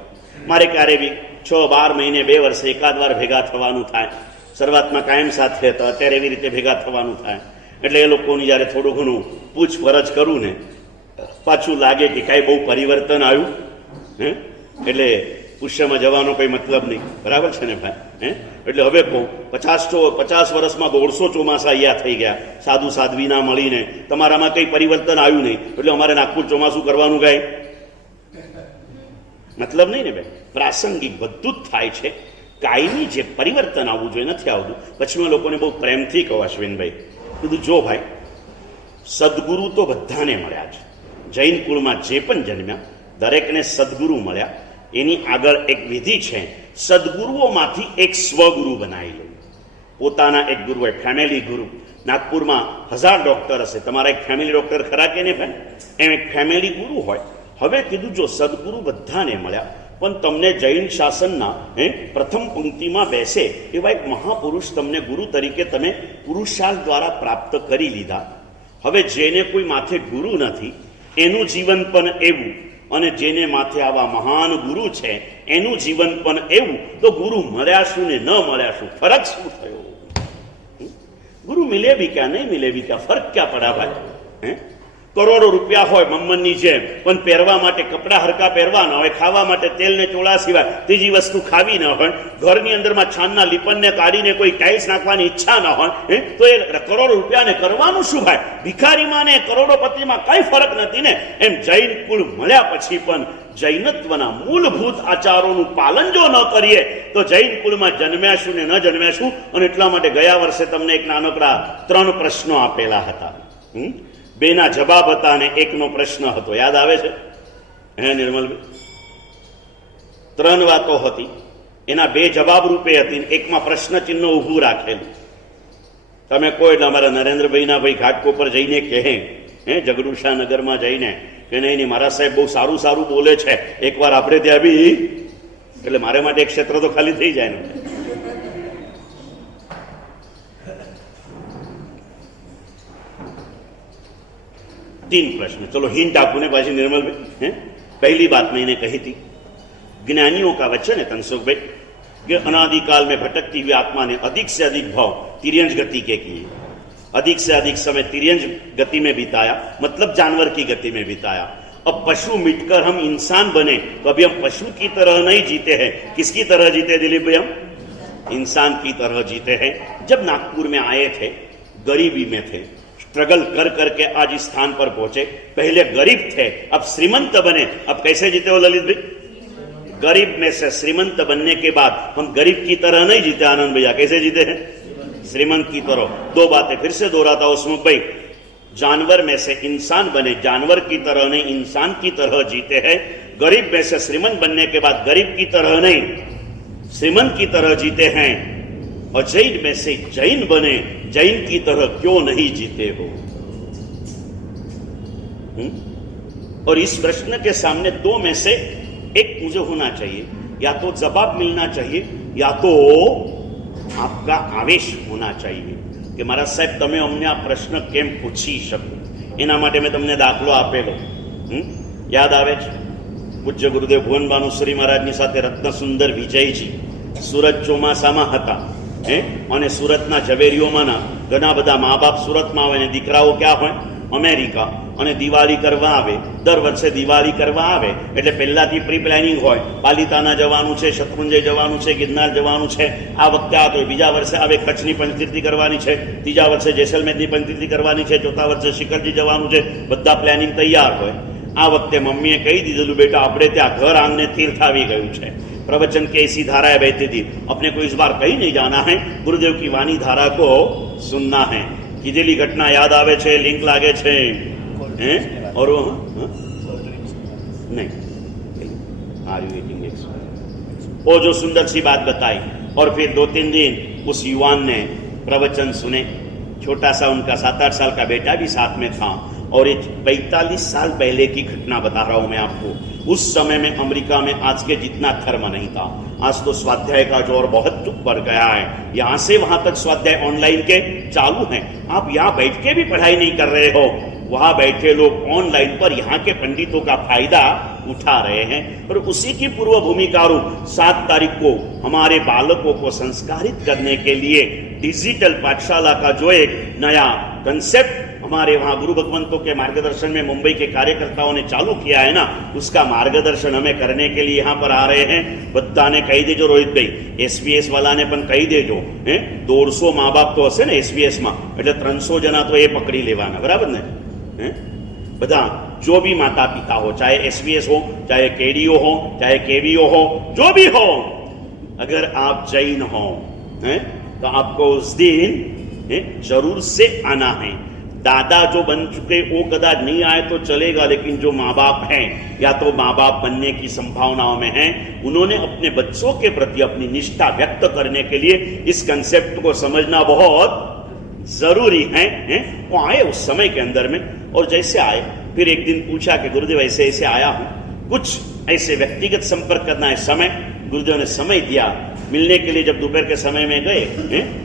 मारे क्यारे बी 6-12 महीने 2 वर्षे एकाद वार भेगा थवानुं थाय। શરૂઆતમાં કાયમ સાથે હતા, અત્યારે એવી રીતે ભેગા થવાનું થાય એટલે એ લોકોની જ્યારે થોડું ઘણું પૂછપરછ કરું ને પાછું લાગે કે કાંઈ બહુ પરિવર્તન આવ્યું, એટલે પુષ્યમાં જવાનો કંઈ મતલબ નહીં, બરાબર છે ને ભાઈ? એટલે હવે કહું 50 વર્ષમાં 150 ચોમાસા અહીંયા થઈ ગયા, સાધુ સાધ્વીના મળીને તમારામાં કંઈ પરિવર્તન આવ્યું નહીં, એટલે અમારે નાગપુર ચોમાસું કરવાનું કાંઈ મતલબ નહીં ને ભાઈ? પ્રાસંગિક બધું જ થાય છે, કાયમી જે પરિવર્તન આવવું જોઈએ નથી આવતું। પછી મેં લોકોને બહુ પ્રેમથી કહું, અશ્વિનભાઈ કીધું જો ભાઈ સદગુરુ તો બધાને મળ્યા છે, જૈન કુળમાં જે પણ જન્મ્યા દરેકને સદગુરુ મળ્યા। એની આગળ એક વિધિ છે, સદગુરુઓમાંથી એક સ્વગુરુ બનાવી લો। પોતાના એક ગુરુ હોય, ફેમિલી ગુરુ। નાગપુરમાં 1000 ડોક્ટર હશે, તમારા એક ફેમિલી ડોક્ટર ખરા કે નહીં ભાઈ? એમ એક ફેમિલી ગુરુ હોય। હવે કીધું જો સદગુરુ બધાને મળ્યા પણ તમને જૈન શાસનના પ્રથમ પંક્તિમાં બેસે એવા એક મહાપુરુષ તમને ગુરુ તરીકે તમે પુરુષાર્થ દ્વારા પ્રાપ્ત કરી લીધા। હવે જેને કોઈ માથે ગુરુ નથી એનું જીવન પણ એવું, અને જેને માથે આવા મહાન ગુરુ છે એનું જીવન પણ એવું, તો ગુરુ મળ્યા શું ને ન મળ્યા શું, ફરક શું થયો? ગુરુ મિલે બી ક્યાં નહીં મિલે બી ક્યાં, ફરક ક્યાં પડા ભાઈ? કરોડો રૂપિયા હોય મમ્મનની જેમ, પણ પહેરવા માટે કપડા હરકા પહેરવા ન હોય, ખાવા માટે તેલ ને ચોળા સિવાય ત્રીજી વસ્તુ ખાવી ન હોય, ઘરની અંદરમાં છાનના લીપનને કાઢીને કોઈ ટાઇલ્સ નાખવાની ઈચ્છા ન હોય, તો એ કરોડો રૂપિયાને કરવાનું શું ભાઈ? ભિખારીમાં ને કરોડોપતિમાં કઈ ફરક નથી ને? એમ જૈન કુળ મળ્યા પછી પણ જૈનત્વના મૂળભૂત આચારોનું પાલન જો ન કરીએ તો જૈન કુળમાં જન્મ્યાશું ને ન જન્મ્યાશું। અને એટલા માટે ગયા વર્ષે તમને એક નાનકડા 3 પ્રશ્નો આપેલા હતા, 2ના જવાબ હતા અને 1નો પ્રશ્ન હતો, યાદ આવે છે? નિર્મલભાઈ, 3 વાતો હતી, એના 2 જવાબ રૂપે હતી, 1માં પ્રશ્ન ચિહ્ન ઊભું રાખેલું। તમે કહો એટલે અમારા નરેન્દ્રભાઈના ભાઈ ઘાટકોપર જઈને કહે, જગડુશા નગરમાં જઈને કે નહીં મારા સાહેબ બહુ સારું સારું બોલે છે, એકવાર આપણે ત્યાં બી, એટલે મારે માટે એક ક્ષેત્ર તો ખાલી થઈ જાય ને। 3 प्रश्न, चलो हिंट आपको ने पासी निर्मल भाई। पहली बात मैंने कही थी, ज्ञानियों का वचन है तनसुख भाई कि अनादिकाल में भटकती हुई आत्मा ने अधिक से अधिक भाव तिर्यंज गति के किए, अधिक से अधिक समय तिर्यंज गति में बिताया, मतलब जानवर की गति में बिताया। अब पशु मिटकर हम इंसान बने तो अभी हम पशु की तरह नहीं जीते हैं, किसकी तरह जीते दिलीप भाई? हम इंसान की तरह जीते हैं। जब नागपुर में आए थे गरीबी में थे, स्ट्रगल कर करके आज इस स्थान पर पहुंचे। पहले गरीब थे, अब श्रीमंत बने। अब कैसे जीते हो ललित भाई? गरीब में से श्रीमंत बनने के बाद हम गरीब की तरह नहीं जीते आनंद भैया, कैसे जीते हैं? श्रीमंत की तरह। 2 बातें फिर से दोहराता हूं उसमें भाई, जानवर में से इंसान बने, जानवर की तरह नहीं इंसान की तरह जीते हैं। गरीब में से श्रीमंत बनने के बाद गरीब की तरह नहीं श्रीमंत की तरह जीते हैं। और जैन में से जैन बने, जैन की तरह क्यों नहीं जीते हो? और इस प्रश्न के सामने 2 में से एक मुझे होना चाहिए, या तो जवाब मिलना चाहिए या तो आपका आवेश होना चाहिए कि महाराज साहेब तमे अमने आ प्रश्न केम पूछी शको। एना माटे मैं तमने दाखलो आपेलो, याद आवे छे? पूज्य गुरुदेव भुवन भानुश्री महाराजनी साथे रत्नसुंदर विजयजी सूरत ચોમાસામાં હતા, અને સુરતના ઝવેરીઓમાંના ઘણા બધા મા બાપ સુરતમાં આવે ને દીકરાઓ ક્યાં હોય? અમેરિકા અને દિવાળી કરવા આવે, દર વર્ષે દિવાળી કરવા આવે એટલે પહેલાથી પ્રી પ્લાનિંગ હોય, પાલિતાના જવાનું છે, શત્રુંજય જવાનું છે, ગિરનાર જવાનું છે, આ વખતે આ તો બીજા વર્ષે આવે કચ્છની પંચતીર્થી કરવાની છે, ત્રીજા વર્ષે જેસલમેરની પંચતીર્થી કરવાની છે, ચોથા વર્ષે શિખરજી જવાનું છે, બધા પ્લાનિંગ તૈયાર હોય। આ વખતે મમ્મીએ કહી દીધેલું બેટા આપણે ત્યાં ઘર આંગણે તીર્થ આવી ગયું છે, प्रवचन की ऐसी धाराएं बहती थी, अपने को इस बार कहीं नहीं जाना है, गुरुदेव की वाणी धारा को सुनना है। कीधेली घटना याद आवे छे, लिंक लागे छे हैं? और वो नहीं आर यू ईटिंग वो जो सुंदर सी बात बताई, और फिर 2-3 दिन उस युवान ने प्रवचन सुने। छोटा सा उनका 7-8 साल का बेटा भी साथ में था। और ये 45 साल पहले की घटना बता रहा हूं मैं आपको। उस समय में अमेरिका में आज के जितना धर्म नहीं था। आज तो स्वाध्याय का जोर बहुत बढ़ गया है, यहां से वहां तक स्वाध्याय ऑनलाइन के चालू हैं। आप यहां बैठ के भी पढ़ाई नहीं कर रहे हो, वहां बैठे लोग ऑनलाइन पर यहाँ के पंडितों का फायदा उठा रहे हैं। पर उसी की पूर्व भूमिका रूप 7 तारीख को हमारे बालकों को संस्कारित करने के लिए डिजिटल पाठशाला का जो एक नया कंसेप्ट हमारे वहां गुरु भगवंतों के मार्गदर्शन में मुंबई के कार्यकर्ताओं ने चालू किया है ना, उसका मार्गदर्शन हमें करने के लिए यहाँ पर आ रहे हैं। बद्दा ने कही देजो रोहित भाई, एसबीएस वाला ने पण कही देजो, 150 माँ बाप तो हशे ने एसबीएस में, એટલે 300 जना तो ये पकड़ी लेवाना, बराबर ने? बधा जो भी माता पिता हो, चाहे एसबीएस हो, चाहे केडीओ हो, चाहे केवीओ हो, जो भी हो, अगर आप जैन हो तो आपको उस दिन जरूर से आना है। दादा जो बन चुके वो कदाच नहीं आए तो चलेगा, लेकिन जो माँ बाप हैं या तो माँ बाप बनने की संभावनाओं में हैं, उन्होंने अपने बच्चों के प्रति अपनी निष्ठा व्यक्त करने के लिए इस कंसेप्ट को समझना बहुत जरूरी है। वो आए उस समय के अंदर में, और जैसे आए फिर एक दिन पूछा कि गुरुदेव ऐसे ऐसे आया हूं, कुछ ऐसे व्यक्तिगत संपर्क करना है समय। गुरुदेव ने समय दिया मिलने के लिए। जब दोपहर के समय में गए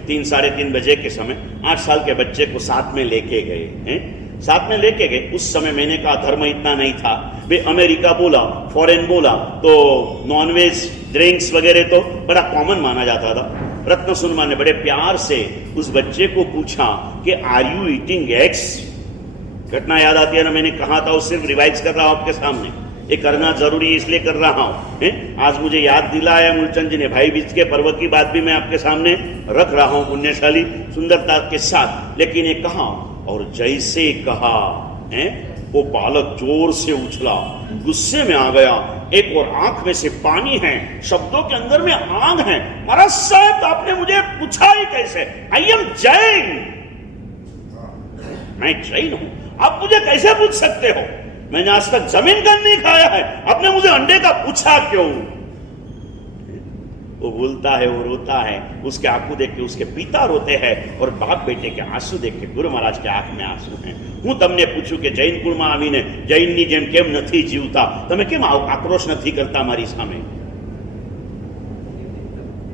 3-3:30 बजे के समय 8 साल के बच्चे को साथ में लेके गए, साथ में लेके गए। उस समय मैंने कहा धर्म इतना नहीं था, वे अमेरिका बोला, फॉरेन बोला तो नॉनवेज ड्रिंक्स वगैरह तो बड़ा कॉमन माना जाता था। रत्न सुनमा ने बड़े प्यार से उस बच्चे को पूछा कि आर यू ईटिंग एग्स? घटना याद आती है ना, मैंने कहा था, वो सिर्फ रिवाइज कर रहा हूं आपके सामने। ये करना जरूरी इसलिए कर रहा हूं, आज मुझे याद दिलाया मूलचंद जी ने। भाई बीज के पर्व की बात भी मैं आपके सामने रख रहा हूं पुण्यशाली सुंदरता के साथ। लेकिन ये कहा, और जैसे कहा वो बालक जोर से उछला, गुस्से में आ गया, एक और आंख में से पानी है, शब्दों के अंदर में आग है। महाराज साहब आपने मुझे पूछा ही कैसे? आई एम जैन, मैं जैन हूं, आप मुझे कैसे पूछ सकते हो? मैंने आज तक जमीन का नहीं खाया है, आपने मुझे अंडे का पूछा क्यों? वो बोलता है, वो रोता है, उसके आंखों देख के उसके पिता रोते हैं, और बाप बेटे के आंसू देख के गुरु महाराज के आंख में आंसू हैं। હું તમને પૂછું કે જૈન કુળમાં આવીને જૈનની જેમ કેમ નથી જીવતા? તમે કેમ આક્રોશ નથી કરતા મારી સામે?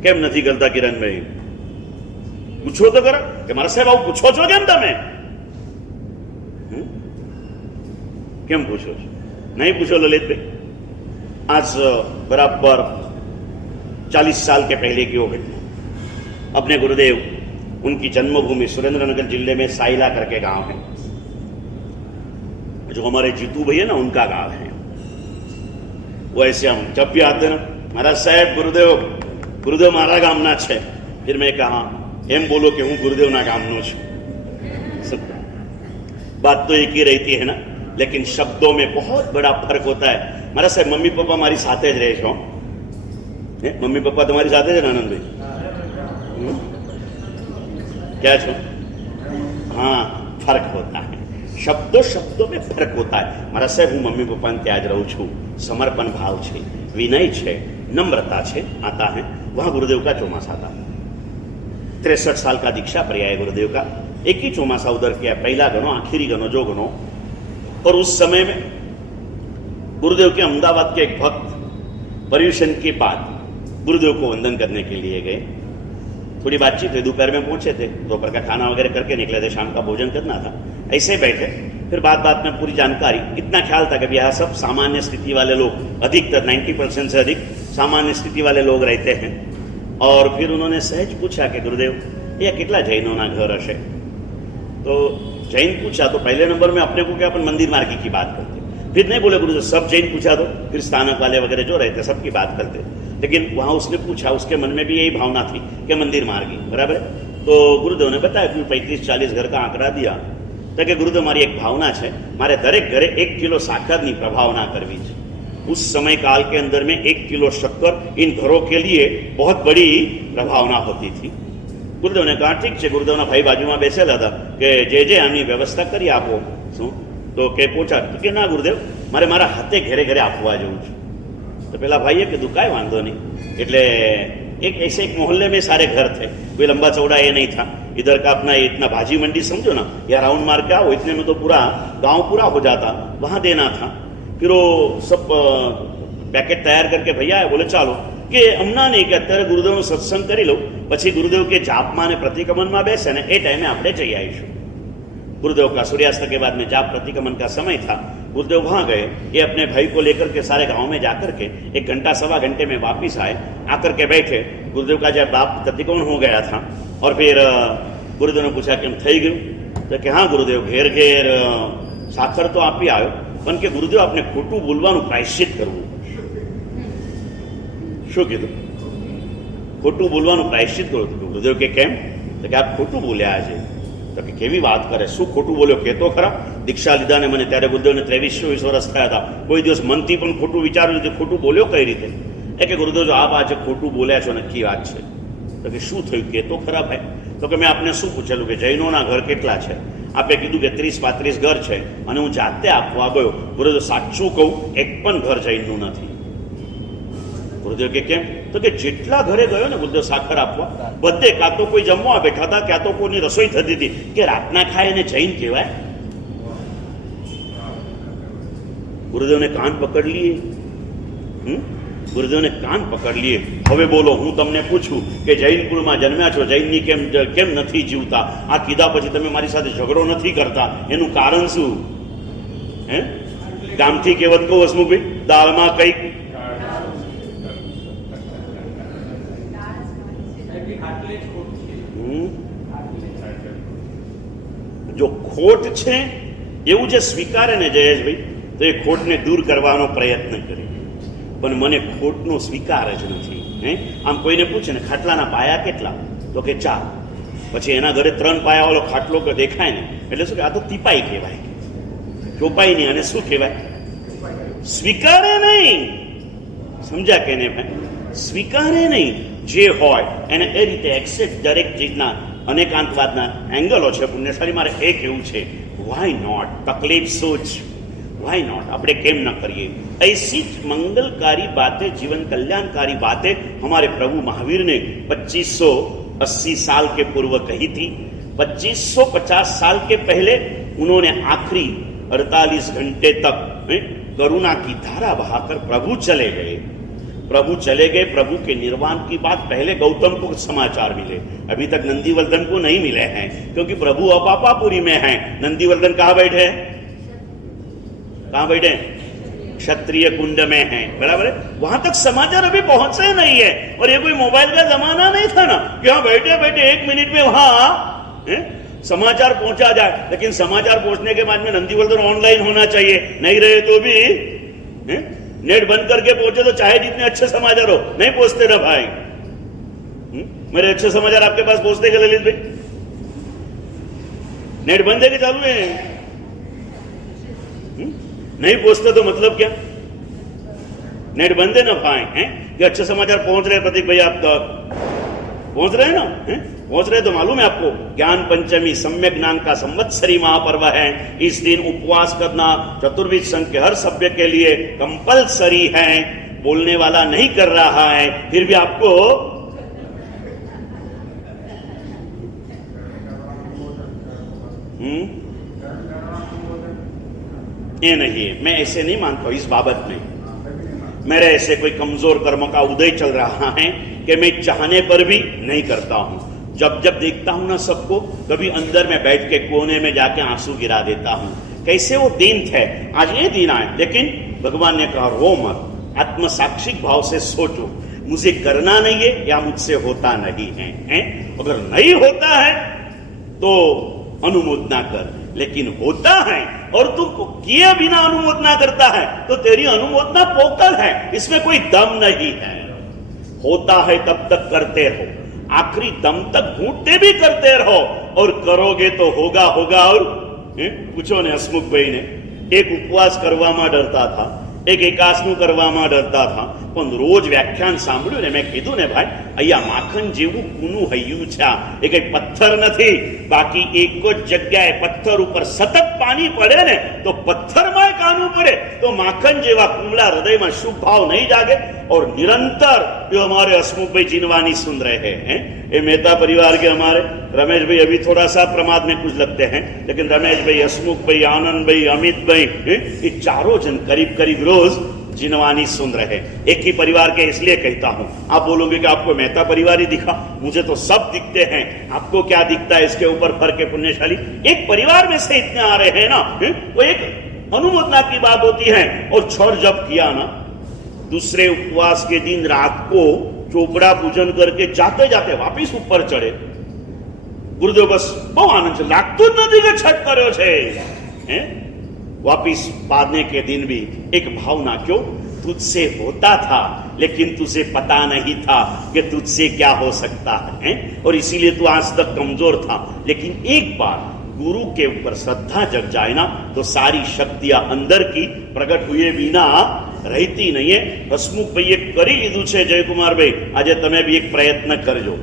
કેમ નથી કરતા કિરણભાઈ? પૂછો તો ખરા કે મારા સાહેબ આવું પૂછો છો કેમ તમે? કેમ પૂછો છો? નહીં પૂછો લલિતભાઈ। आज बराबर 40 साल के पहले की वो घटना। अपने गुरुदेव उनकी जन्मभूमि सुरेंद्रनगर जिले में साइला करके गांव है, जो हमारे जीतू भैया ना उनका गांव है। वो ऐसे हम जब भी आते ना, महाराज साहेब गुरुदेव मारा गामना छे। फिर मैं कहा एम बोलो कि हूँ गुरुदेव ना गामनो छू। बात तो एक ही रहती है ना, लेकिन शब्दों में बहुत बड़ा फर्क होता है। महाराज साहेब मम्मी पप्पा मारी साथे ज रहे छो? मम्मी पप्पा तुम्हारी साथे ज आनंद भाई? क्या छो? हाँ, फर्क होता है, शब्दों में फर्क होता है। महाराज साहेब हूँ मम्मी पप्पा ने त्याज रहूं छू, समर्पण भाव छे, विनय छे, नम्रता छे, आता है। वहां गुरुदेव का चौमासा था। 63 साल का दीक्षा पर्याय गुरुदेव का। एक ही चौमासा उधर किया, पहला गनो, आखिरी गनो, जो गनो। और उस समय में गुरुदेव के अहमदाबाद के एक भक्त पर्यूषण के बाद गुरुदेव को वंदन करने के लिए गए। थोड़ी बातचीत हुई, दोपहर में पहुंचे थे, दोपहर का खाना वगैरह करके निकले थे, शाम का भोजन करना था। ऐसे बैठे, फिर बात में पूरी जानकारी, इतना ख्याल था कि यह सब सामान्य स्थिति वाले लोग, अधिकतर 90% से अधिक सामान्य स्थिति वाले लोग रहते हैं। और फिर उन्होंने सहज पूछा कि गुरुदेव ये कितना जैनों ना घर हशे? तो जैन पूछा तो पहले नंबर में अपने को क्या, अपन मंदिर मार्गी की बात करते, फिर नहीं बोले गुरुदेव सब जैन पूछा तो फिर स्थानक वाले वगैरह जो रहते सबकी बात करते, लेकिन वहां उसने पूछा, उसके मन में भी यही भावना थी कि मंदिर मार्गी, बराबर है। तो गुरुदेव ने बताया कि 35-40 घर का आंकड़ा दिया, तो कि गुरुदेव मारी एक भावना है, मारे दरेक घरे 1 किलो साखर प्रभावना करवी है। उस समय काल के अंदर में 1 किलो शक्कर इन घरों के लिए बहुत बड़ी प्रभावना होती थी। गुरुदेव ने कहा ठीक है, गुरुदेव भाई बाजू में बेसेला था कि जे आमनी व्यवस्था करी आपो शू, तो के पूछा कि ना गुरुदेव मारे मारा हाथे घेरे घेरे आपवा जવું છે। तो पेला भाईए कीधुं काई वांधो नहीं, એટલે एक मोहल्ले में सारे घर थे, कोई लंबा चौड़ा ये नहीं था। इधर का अपना इतना भाजी मंडी समझो ना, या राउंड मार्ग क्या हो, इतने में तो पूरा गांव पूरा हो जाता, वहां देना था। फिर वो सब पैकेट तैयार करके भैया बोले चालो कि हमना नहीं कि अत्यारे गुरुदेव सत्संग करी लो, पछी गुरुदेव के जापमा ने प्रतिक्रमण में बेसे ने ए टाइमे आपणे जई आवीशुं। गुरुदेव का सूर्यास्त के बाद में जाप प्रतिक्रमण का समय था, गुरुदेव वहां गए, ये अपने भाई को लेकर के सारे गांव में जाकर के 1 घंटा सवा घंटे में वापिस आए, आकर के बैठे। गुरुदेव का जब बाप प्रतिक्रमण हो गया था और फिर गुरुदेव ने पूछा कि थई गयुं, तो कि हाँ गुरुदेव घेर घेर साखर तो आपी आयो, पण के गुरुदेव आपने खोटू बोलवानुं प्रायश्चित करवुं પડશે। शुं कीधुं? खोटू बोलवानुं प्रायश्चित करो। गुरुदेव के केम? तो कि आप खोटू बोल्या आजे। तो कि केवी बात करे, शू खोटू बोल्यो के तो खरा। दीक्षा लीधा ने मने त्यारे गुरुदेव ने 23-24 वर्ष थया था, कोई दिवस मनथी पण खोटू विचार्युं नथी, खोटू बोल्यो कई रीते? ए के गुरुदेव जो आप आज खोटू बोल्या छो नक्की वात छे। तो कि शू थयुं के तो खरा भाई? तो कि मैं आपने शू पूछेलुं कि जैनोना घर केटला छे? आपे कीधुं कि 30-35 घर छे अने हुं जाते आपवा गयो। गुरुदेव साचुं कहूं, एक पण घर जैननुं नथी। गुरुदेव के केम? तो कि जेटला घरे गयो ने गुरुदेव साखर आपवा, बधे का तो कोई जमवा बैठा था, क्या तो कोईनी रसोई थती थी, कि रातना खाए ने जैन कहेवाय? गुरुदेव ने कान पकड़ लिए। गुरुदेव ने कान पकड़ लिए। हवे बोलो, हूँ तमने पूछूं कि जैन कुल में जन्म्या छो, जैननी केम नथी जीवता? आ कीधा पछी तमे मारी साथे झगड़ो नथी करता, एनुं कारण शुं? हे गामथी कहेवत कहूं हसमुखभाई, दाळमां कंईक जो खोट छे एवुं जे स्वीकारे ने जयेशभाई, तो ए खोटने दूर करवानो प्रयत्न करे, पण मने खोटनो स्वीकार ज नथी। आम कोईने पूछे ने खाटलाना पाया केटला? तो के 4। पछी एना घरे 3 पायावाळो खाटलो के देखाय ने એટલે શું કે આ તો તીપાઈ કહેવાય, ચોપાઈ ની। અને શું કહેવાય? સ્વીકારે નહીં। સમજ્યા કે ને ભાઈ? સ્વીકારે નહીં, જે હોય એને એ રીતે એક્સેપ્ટ, દરેક ચીજના અનેકાંતવાદના એંગલો છે। પુણ્યશાળી મારે એ કહેવું છે, વાય નોટ? તકલીફ શું જ? Why not? આપણે કેમ ન કરીએ? ऐसी मंगलकारी बातें, जीवन कल्याणकारी बातें हमारे प्रभु महावीर ने 2580 साल के पूर्व कही थी। 2550 साल के पहले उन्होंने आखिरी 48 घंटे तक करुणा की धारा बहाकर प्रभु चले गए। प्रभु के निर्वाण की बात पहले गौतम को समाचार मिले, अभी तक नंदीवर्धन को नहीं मिले हैं, क्योंकि प्रभु अपापापुरी में हैं। नंदीवर्धन कहाँ बैठे हैं? कहां बैठे? क्षत्रिय कुंड में हैं, बराबर है। वहां तक समाचार अभी पहुंचे नहीं है, और ये कोई मोबाइल का जमाना नहीं था ना कि हाँ बैठे बैठे 1 मिनट में वहां समाचार पहुंचा जाए। लेकिन समाचार पहुंचने के बाद में नंदीवर्धन ऑनलाइन होना चाहिए, नहीं रहे तो भी नेट बंद करके पहुंचे तो चाहे जितने अच्छे समाचार हो, नहीं पहुंचते ना भाई। मेरे अच्छे समाचार आपके पास पहुंचते के ललित भाई? नेट बंद है कि चालू है? नहीं पहुंचते तो मतलब क्या? नेट बंद है ना भाई, हैं कि अच्छे समाचार पहुंच रहे? प्रतीक भैया आप पहुंच रहे हैं ना? पहुंच रहे तो मालूम है आपको, ज्ञान पंचमी सम्यक ज्ञान का संवत्सरी महापर्व है। इस दिन उपवास करना चतुर्विध संघ के हर सभ्य के लिए कंपलसरी है। बोलने वाला नहीं कर रहा है, फिर भी आपको ये नहीं है। मैं ऐसे नहीं मानता इस बाबत में। मेरे ऐसे कोई कमजोर कर्म का उदय चल रहा है कि मैं चाहने पर भी नहीं करता हूं। जब जब देखता हूं ना सबको, कभी अंदर में बैठ के कोने में जाके आंसू गिरा देता हूं। कैसे वो दिन थे, आज ये दिन आए, लेकिन भगवान ने कहा रो मत, आत्मसाक्षिक भाव से सोचो, मुझे करना नहीं है या मुझसे होता नहीं है, अगर नहीं होता है तो अनुमोदना कर, लेकिन होता है और तू किए बिना अनुमोदना करता है तो तेरी अनुमोदना पोकल है, इसमें कोई दम नहीं है। होता है तब तक करते रहो, आखिरी दम तक घूंटते भी करते रहो, और करोगे तो होगा होगा। और पूछो ने हसमुख भाई ने, एक उपवास કરવામાં डरता था, एक એકાસનું કરવામાં ડરતા था, પણ રોજ વ્યાખ્યાન સાંભળ્યું ને મેં કીધું ને ભાઈ, અહીંયા માખણ જેવું કૂનું હૈયું છે, એ કઈ પથ્થર નથી, બાકી એક જ જગ્યાએ પથ્થર ઉપર સતત પાણી પડે ને તો પથ્થરમાં કાનું પડે, તો માખણ જેવા કુમળા હૃદયમાં શુભ ભાવ નહીં જાગે। और निरंतर जो हमारे हसमुख भाई जिनवानी सुन रहे हैं, ये मेहता परिवार के हमारे रमेश भाई अभी थोड़ा सा प्रमाद में कुछ लगते हैं, लेकिन रमेश भाई, हसमुख भाई, आनंद भाई, अमित भाई, ये चारों जन करीब करीब रोज जिनवानी सुन रहे हैं। एक ही परिवार के इसलिए कहता हूं, आप बोलोगे कि आपको मेहता परिवार ही दिखा, मुझे तो सब दिखते हैं, आपको क्या दिखता है इसके ऊपर फर्क है पुण्यशाली। एक परिवार में से इतने आ रहे हैं ना, वो एक अनुमोदना की बात होती है। और छठ जब किया ना, दूसरे उपवास के दिन रात को चोपड़ा पूजन करके जाते जाते वापिस ऊपर चढ़े, गुरुदेव बस बहुत आनंद से लागतो ज નથી કે છઠ કર્યો છે। वापिस पाने के दिन भी एक भावना, क्यों? तुझसे होता था लेकिन तुझे पता नहीं था कि तुझसे क्या हो सकता है, और इसीलिए तू आज तक कमजोर था। लेकिन एक बार गुरु के ऊपर श्रद्धा जग जाए ना तो सारी शक्तियां अंदर की प्रकट हुए बिना रहती नहीं है। हसमुख भाई કરી લીધું છે જયકુમાર ભાઈ, આજે તમે બી એક પ્રયત્ન કરજો।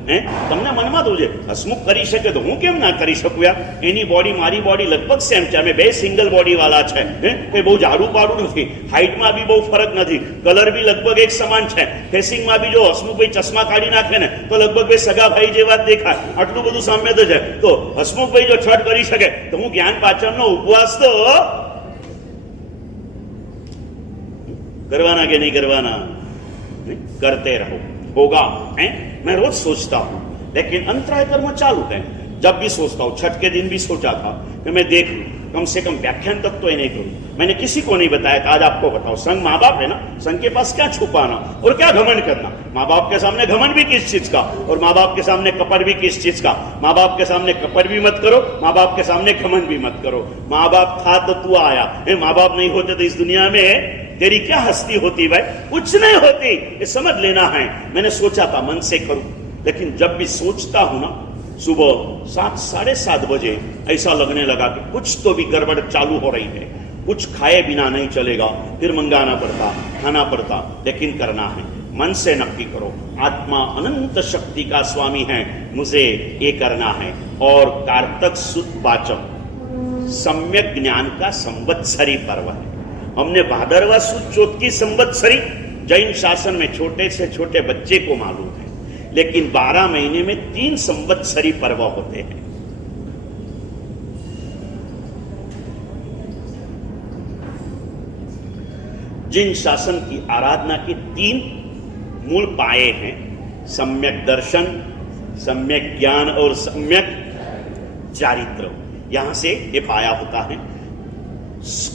તમને મનમાં તો છે હસમુખ કરી શકે તો હું કેમ ના કરી શકું યાર, એની બોડી મારી બોડી લગભગ સેમ છે, અમે બે સિંગલ બોડી વાળા છે, કોઈ બહુ જાડું પાડું નથી, હાઈટમાં બી બહુ ફરક નથી, કલર બી લગભગ એક સમાન છે, ફેસિંગમાં બી જો હસમુખ ભાઈ ચશ્મા કાઢી નાખે ને તો લગભગ બે સગા ભાઈ જેવા જ દેખાય, આટલું બધું સામ્ય તો છે। તો હસમુખ ભાઈ જો છઠ કરી શકે તો હું જ્ઞાન પાચનનો ઉપવાસ તો करवाना कि नहीं करवाना, करते रहो, होगा। मैं रोज सोचता हूं, लेकिन अंतराय कर्म चालू है। जब भी सोचता हूं, छठ के दिन भी सोचा था कि मैं देख लूं, कम से कम व्याख्यान तक तो ये नहीं करूं। मैंने किसी को नहीं बताया था, आज आपको बताओ। संघ माँ बाप है ना, संघ के पास क्या छुपाना और क्या घमंड करना। माँ बाप के सामने घमंड भी किस चीज का, और माँ बाप के सामने कपट भी किस चीज का। माँ बाप के सामने कपट भी मत करो, माँ बाप के सामने घमंड भी मत करो। माँ बाप था तो तू आया, माँ बाप नहीं होते तो इस दुनिया में तेरी क्या हस्ती होती भाई, कुछ नहीं होती, ये समझ लेना है। मैंने सोचा था मन से करूं, लेकिन जब भी सोचता हूं ना, सुबह 7, 7:30 बजे ऐसा लगने लगा कि कुछ तो भी गड़बड़ चालू हो रही है, कुछ खाए बिना नहीं चलेगा, फिर मंगाना पड़ता, खाना पड़ता, लेकिन करना है। मन से नक्की करो, आत्मा अनंत शक्ति का स्वामी है, मुझे ये करना है। और कार्तक सुद पाचम सम्यक ज्ञान का संवत्सरी पर्व है। हमने भादरवा सुद चौथ की संवत्सरी जैन शासन में छोटे से छोटे बच्चे को मालूम है, लेकिन 12 महीने में 3 संवत्सरी पर्व होते हैं। जिन शासन की आराधना के 3 मूल पाए हैं, सम्यक दर्शन, सम्यक ज्ञान और सम्यक चारित्र, यहां से ये पाया होता है।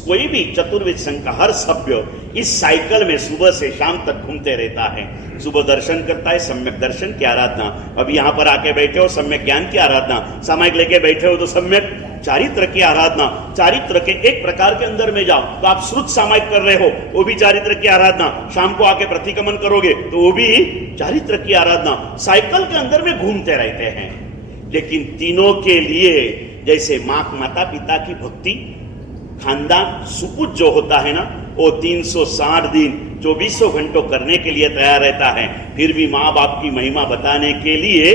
कोई भी चतुर्विद संघ का हर सभ्य इस साइकिल में सुबह से शाम तक घूमते रहता है। सुबह दर्शन करता है, सम्यक दर्शन की आराधना, अब यहां पर आके बैठे हो सम्यक ज्ञान की आराधना, सामायिक लेके बैठे हो तो सम्यक चारित्र की आराधना, चारित्र के एक प्रकार के अंदर में जाओ तो आप श्रुत सामायिक कर रहे हो, वो भी चारित्र की आराधना, शाम को आके प्रतिक्रमण करोगे तो वो भी चारित्र की आराधना, साइकिल के अंदर में घूमते रहते हैं। लेकिन तीनों के लिए जैसे माँ माता पिता की भक्ति, खानदान सुपुत जो होता है ना, वो 360 दिन 24 घंटों करने के लिए तैयार रहता है। फिर भी माँ बाप की महिमा बताने के लिए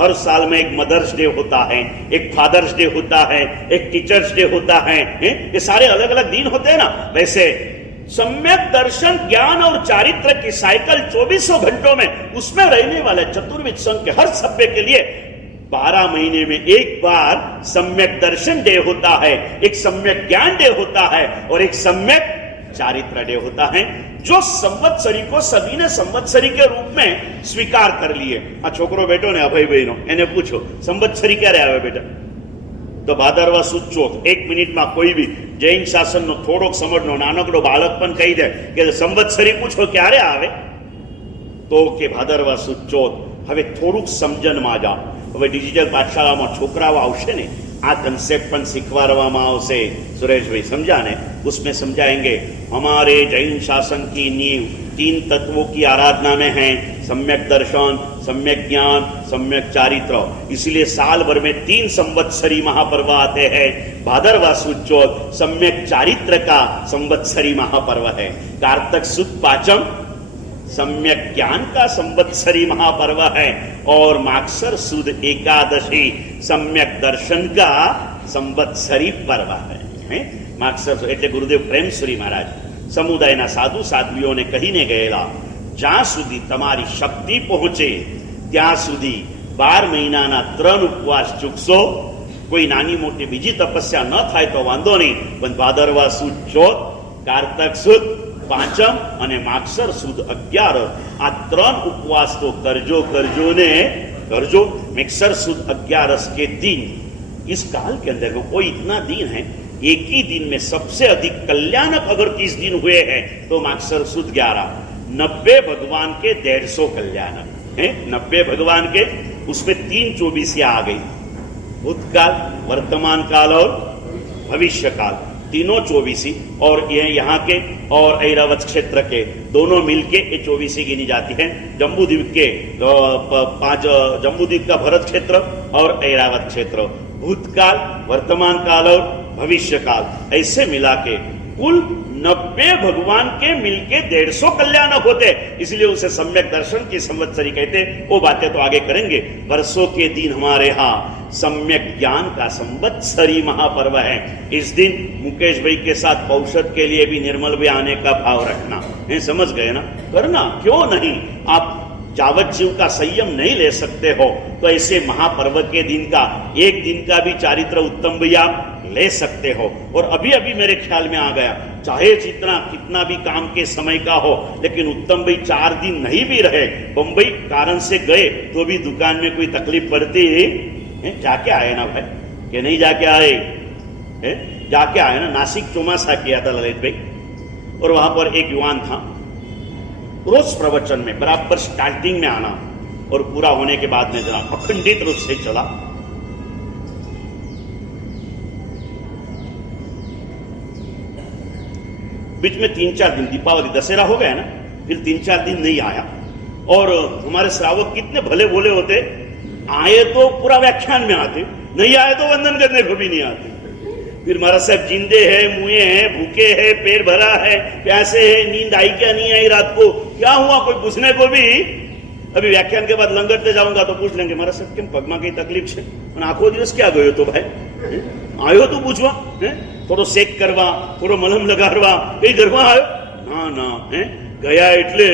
हर साल में एक मदर्स डे होता है, एक फादर्स डे होता है, एक टीचर्स डे होता है, ये सारे अलग अलग दिन होते हैं ना। वैसे सम्यक दर्शन, ज्ञान और चारित्र की साइकिल 24 घंटों में उसमें रहने वाले चतुर्विद संघ के हर सभ्य के लिए 12 महीने में एक बार सम्यक दर्शन डे होता है, एक सम्यक ज्ञान डे होता है और एक सम्यक चारित्र डे होता है। जो संवत्सरी को सभी ने संवत्सरी के रूप में स्वीकार कर लिए। आ छोकरो बेटो ने अभय बहनो एने पूछो संवत्सरी क्यारे आवे बेटा, तो भादरवा सुद चौथ। 1 मिनिट में कोई भी जैन शासन नो थोड़ोक समझनो नानकड़ो बालक पण कही दे कि संवत्सरी पूछो क्यारे आवे, तो के भादरवा सुद चौथ। हवे थोड़ुक समजन में जाओ। હવે ડિજિટલ પાઠશાળામાં છોકરાઓ આવશે ને आ कंसेप्ट पण सीखवाड़वामां आवशे। सुरेश भाई समझा ने, उसमें समझाएंगे हमारे जैन शासन की नींव 3 तत्वों की आराधना में है, सम्यक दर्शन, सम्यक ज्ञान, सम्यक चारित्र। इसलिए साल भर में 3 संवत्सरी महापर्व आते हैं। भादरवा सुद चौथ सम्यक चारित्र का संवत्सरी महापर्व है। कार्तक सुद पाचम सम्यक ज्ञान का संवत्सरी महापर्व है और मागसर सुद एकादशी सम्यक दर्शन का संवत्सरी पर्व है। मागसर એટલે ગુરુદેવ પ્રેમસુરી મહારાજ સમુદાયના સાધુ સાધ્વીઓને કહીને ગયેલા, જ્યાં સુધી તમારી શક્તિ પહોંચે ત્યાં સુધી 12 મહિનાના 3 ઉપવાસ ચૂકશો। કોઈ નાની મોટી બીજી તપસ્યા ન થાય તો વાંધો નહીં, પણ ભાદરવા સુદ ચોથ, કારતક સુદ पांचम અને માગસર સુદ 11 आ 3 उपवास तो करजो करजो। मिक्सर सुद 11 के दिन, इस काल के अंदर कोई इतना दिन है, एक ही दिन में सबसे अधिक कल्याणक अगर 30 दिन हुए हैं तो मागसर सुद 11। 90 भगवान के 150 कल्याणक है। 90 भगवान के, उसमें 3 24 आ गई, भूतकाल, वर्तमान काल और भविष्य काल, तीनों 24, और ये यहाँ के और ऐरावत क्षेत्र के दोनों मिलके ये 24 गिनी जाती है। जम्बूद्वीप के 5, जम्बूद्वीप का भरत क्षेत्र और ऐरावत क्षेत्र, भूतकाल, वर्तमान काल और भविष्य काल, ऐसे मिला के कुल 90 भगवान के मिलके 150 कल्याण होते, इसलिए उसे सम्यक दर्शन की संवत्सरी कहते। वो बातें तो आगे करेंगे। वर्षों के दिन हमारे यहाँ सम्यक ज्ञान का संवत्सरी महापर्व है। इस दिन मुकेश भाई के साथ औषध के लिए भी निर्मल भी आने का भाव रखना है, समझ गए ना? करना क्यों नहीं? आप जावत जीव का संयम नहीं ले सकते हो तो ऐसे महापर्व के दिन का, एक दिन का भी चारित्र उत्तम भी आप ले सकते हो। और अभी अभी मेरे ख्याल में आ गया, चाहे जितना कितना भी काम के समय का हो, लेकिन उत्तम भाई 4 दिन नहीं भी रहे, बंबई कारण से गए तो भी दुकान में कोई तकलीफ पड़ती है? जाके आए ना भाई, कि नहीं जाके आए? जाके आए ना। नासिक चौमासा किया था ललित भाई, और वहां पर एक युवान था, रोज प्रवचन में बराबर स्टार्टिंग में आना और पूरा होने के बाद में जरा अखंडित रूप से चला। बीच में 3-4 दिन दीपावली दशहरा हो गया ना, फिर 3-4 दिन नहीं आया। और हमारे श्रावक कितने भले भोले होते, आए तो पूरा व्याख्यान में आते, नहीं आए तो वंदन करने को भी नहीं आते। फिर महाराज साहब जिंदे हैं, मुए हैं, भूखे हैं, पेट भरा है, प्यासे है, नींद आई क्या नहीं आई रात को, क्या हुआ कोई पूछने को भी। अभी व्याख्यान के बाद लंगर पे जाऊंगा तो पूछ लेंगे महाराज साहब केम पगमा की तकलीफ है, आखो दिवस क्या गयो तो भाई, आयो तो पूछवा, थोड़ो सेक करवा, थोड़ो मलहम लगाड़वा, कई करवा आयो ना ना, गया एटले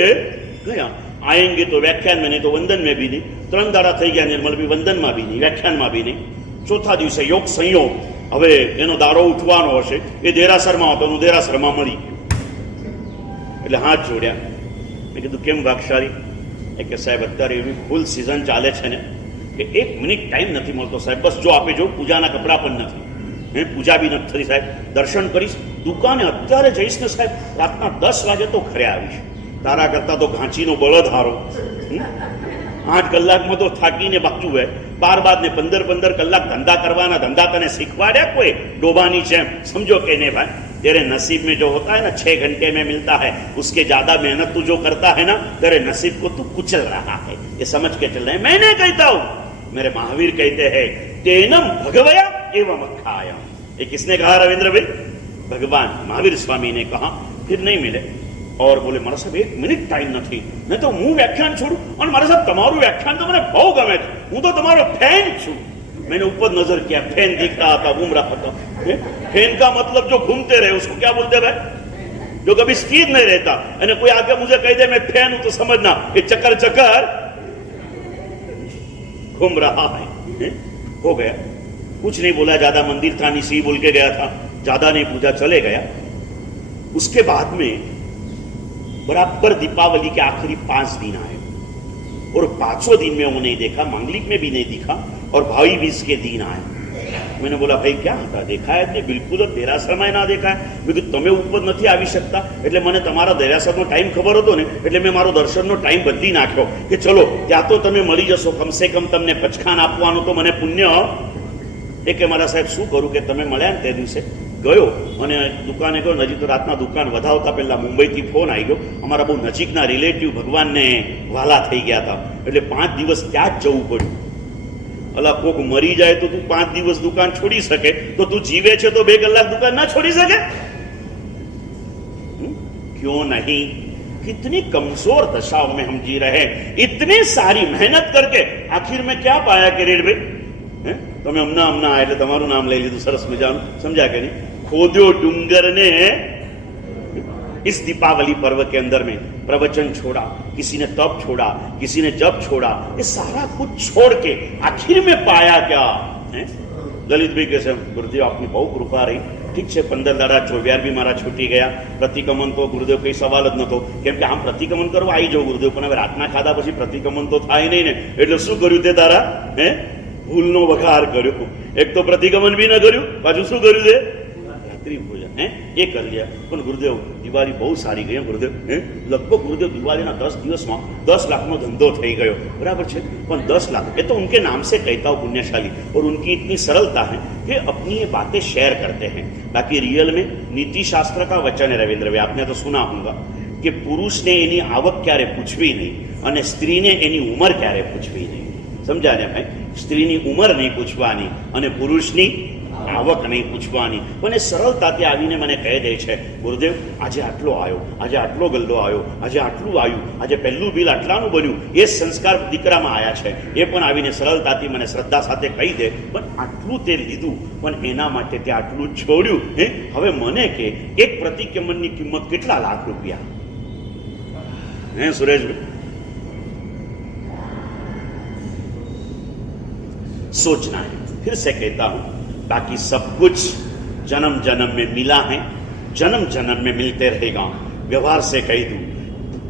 गया। आएंगे तो व्याख्यान में नहीं तो वंदन में भी नहीं। 3 दाड़ा થઈ ગયા निर्मल भी वंदन में भी नहीं, व्याख्यान में भी नहीं। चौथा दिवसे योग संयोग, હવે એનો દાડો ઉઠવાનો હશે, એ દેરાસરમાં હતો, હું દેરાસરમાં મળી ગયો, એટલે હાથ જોડ્યા। મેં કીધું કેમ ભાગશાળી? કે સાહેબ અત્યારે એવી ફૂલ સિઝન ચાલે છે ને કે 1 મિનિટ ટાઈમ નથી મળતો સાહેબ, બસ જો આપે જો પૂજાના કપડાં પણ નથી, પૂજા બી નથી થતી સાહેબ, દર્શન કરીશ, દુકાને અત્યારે જઈશ ને સાહેબ, રાતના 10 વાગે તો ઘરે આવીશ, તારા કરતા તો ઘાંચીનો બળદ હારો, 8 કલાકમાં તો થાકીને બાજુ હોય, 12 ને 15 કલાક ધંધા કરવાના, ધંધા તને શીખવાડ્યા कोई डोबानी છે? समझो कि नहीं भाई, तेरे नसीब में जो होता है ना 6 घंटे में मिलता है, उसके ज्यादा मेहनत तू जो करता है ना, तेरे नसीब को तू कुचल रहा है, ये समझ के चल रहे। मैं नहीं कहता हूं, मेरे महावीर कहते हैं तेनम भगवया एवं अखायम। ये किसने कहा रविंद्र भाई? भगवान महावीर स्वामी ने कहा। फिर नहीं मिले और बोले मारा साहब 1 मिनिट टाइम नहीं, मैं तो हूँ व्याख्यान छोड़ू, और मारा साहब तमारू व्याख्यान तो मैंने बहु गमे, हूँ तो तमारो फैन छू। मैंने ऊपर नजर किया, फैन दिख रहा था, घूम रहा था। फैन का मतलब जो घूमते रहे उसको क्या बोलते भाई? जो कभी स्थिर नहीं रहता। यानी कोई आगे मुझे कह दे मैं फैन हूं तो समझना कि चक्कर चक्कर घूम रहा है। हो गया, कुछ नहीं बोला, ज्यादा मंदिर था नहीं, सी बोल के गया था, ज्यादा नहीं पूजा, चले गया। उसके बाद में बराबर दीपावली के आखिरी 5 दिन आए और 5वें दिन में वो नहीं देखा, मांगलिक में भी नहीं दिखा, और भाई बीज के दिन आए। मैंने बोला भाई क्या था? देखा है बिल्कुल देरासરમાં ના દેખાય। મેં કીધું તમે ઉપર નથી આવી શકતા, એટલે મને તમારા દેરાસરનો ટાઈમ ખબર હતો ને, એટલે મેં મારો દર્શનનો ટાઈમ બદલી નાખ્યો કે ચલો ત્યાં તો તમે મળી જશો, કમસે કમ તમને પચખાન આપવાનું તો મને પુણ્ય એ કે મારા સાહેબ શું કરું કે તમે મળ્યા ને તે દિવસે ગયો અને દુકાને ગયો, નજીક તો રાતના દુકાન વધાવતા પહેલાં મુંબઈથી ફોન આવી ગયો, અમારા બહુ નજીકના રિલેટિવ ભગવાનને વાલા થઈ ગયા હતા, એટલે 5 દિવસ ત્યાં જ જવું પડ્યું. અલા, કોક મરી જાય તો તું 5 દિવસ દુકાન છોડી શકે, તો તું જીવે છે તો 2 કલાક દુકાન ના છોડી શકે? क्यों नहीं? कितनी कमजोर दशाओं में हम जी रहे हैं. इतनी सारी मेहनत करके आखिर में क्या पाया किरीट भाई? તમે હમણાં એટલે તમારું નામ લઈ લીધું, સરસ મજાનું, સમજ્યા કે નહીં? खोद्यो डूंगर ने इस दीपावली पर्व के अंदर में प्रवचन छोड़ा, किसी ने तप छोड़ा, किसी ने जप छोड़ा, ये सारा कुछ छोड़ के आखिर में पाया क्या है? લલિતભાઈ કહે છે, ગુરુદેવ આપની બહુ કૃપા રહી. ઠીક છે, 15 દાડા 24 બી મારા છૂટી ગયા. પ્રતિક્રમણ તો ગુરુદેવ કઈ સવાલ જ નતો, કેમ કે આમ પ્રતિક્રમણ કરવા આવી જાઉં ગુરુદેવ, પણ હવે રાતના ખાધા પછી પ્રતિક્રમણ તો થાય નહીં ને. એટલે શું કર્યું તે તારા ભૂલનો વઘાર કર્યો. એક તો પ્રતિક્રમણ બી ન કર્યું, પાછું શું કર્યું તે રાત્રિ ભોજન એ કરી લ્યા. પણ ગુરુદેવ દિવાળી બહુ સારી ગઈ ગુરુદેવ. લગભગ ગુરુદેવ દિવાળીના 10 દિવસમાં 10 લાખનો ધંધો થઈ ગયો. बराबर છે, પણ 10 लाख ये तो उनके नाम से कहता हूँ पुण्यशाली, और उनकी इतनी सरलता है कि अपनी ये बातें शेयर करते हैं. बाकी रियल में नीति शास्त्र का वचन है रविंद्र भाई, आपने तो सुना होगा कि पुरुष ने एनी आवक क्यारे पूछवी नहीं અને સ્ત્રીને એની ઉંમર ક્યારે પૂછવી નહીં. સમજ્યા ને ભાઈ? સ્ત્રીની ઉંમર નહીં પૂછવાની અને પુરુષની આવક નહીં પૂછવાની. પણ એ સરળતાથી આવીને મને કહી દે છે, ગુરુદેવ આજે આટલો આવ્યો, આજે આટલો ગલ્લો આવ્યો, આજે આટલું આવ્યું, આજે પહેલું બિલ આટલાનું બન્યું. એ સંસ્કાર દીકરામાં આવ્યા છે. એ પણ આવીને સરળતાથી મને શ્રદ્ધા સાથે કહી દે, પણ આટલું તે લીધું, પણ એના માટે તે આટલું છોડ્યું. હવે મને કે એક પ્રતિક્રમણની કિંમત કેટલા લાખ રૂપિયા? સુરેશભાઈ, सोचना है. फिर से कहता हूं, बाकी सब कुछ जन्म जन्म में मिला है, जन्म जन्म में मिलते रहेगा. व्यवहार से कह दूं,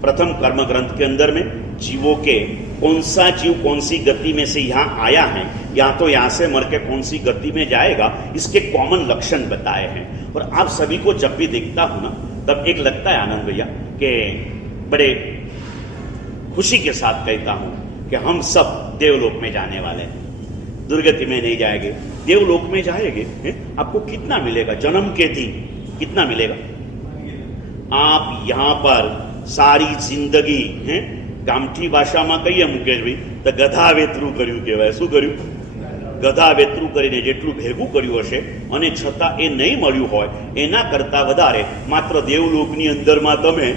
प्रथम कर्म ग्रंथ के अंदर में जीवों के कौन सा जीव कौन सी गति में से यहाँ आया है, या तो यहाँ से मर के कौन सी गति में जाएगा, इसके कॉमन लक्षण बताए हैं. और आप सभी को जब भी देखता हूं ना, तब एक लगता है आनंद भैया कि बड़े खुशी के साथ कहता हूं कि हम सब देवलोक में जाने वाले हैं. दुर्गति में नहीं जाएंगे, देवलोक में जाएंगे. आपको कितना मिलेगा जन्म के दिन? कितना मिलेगा? आप यहाँ पर सारी जिंदगी गामठी भाषाમાં કહીએ મુકેશભાઈ તો ગધા વેતરું કર્યું કહેવાય. શું કર્યું? ગધા વેતરું કરીને જેટલું ભેગું કર્યું હશે અને છતાં એ નહીં મળ્યું હોય એના કરતાં વધારે માત્ર દેવલોકની અંદરમાં તમે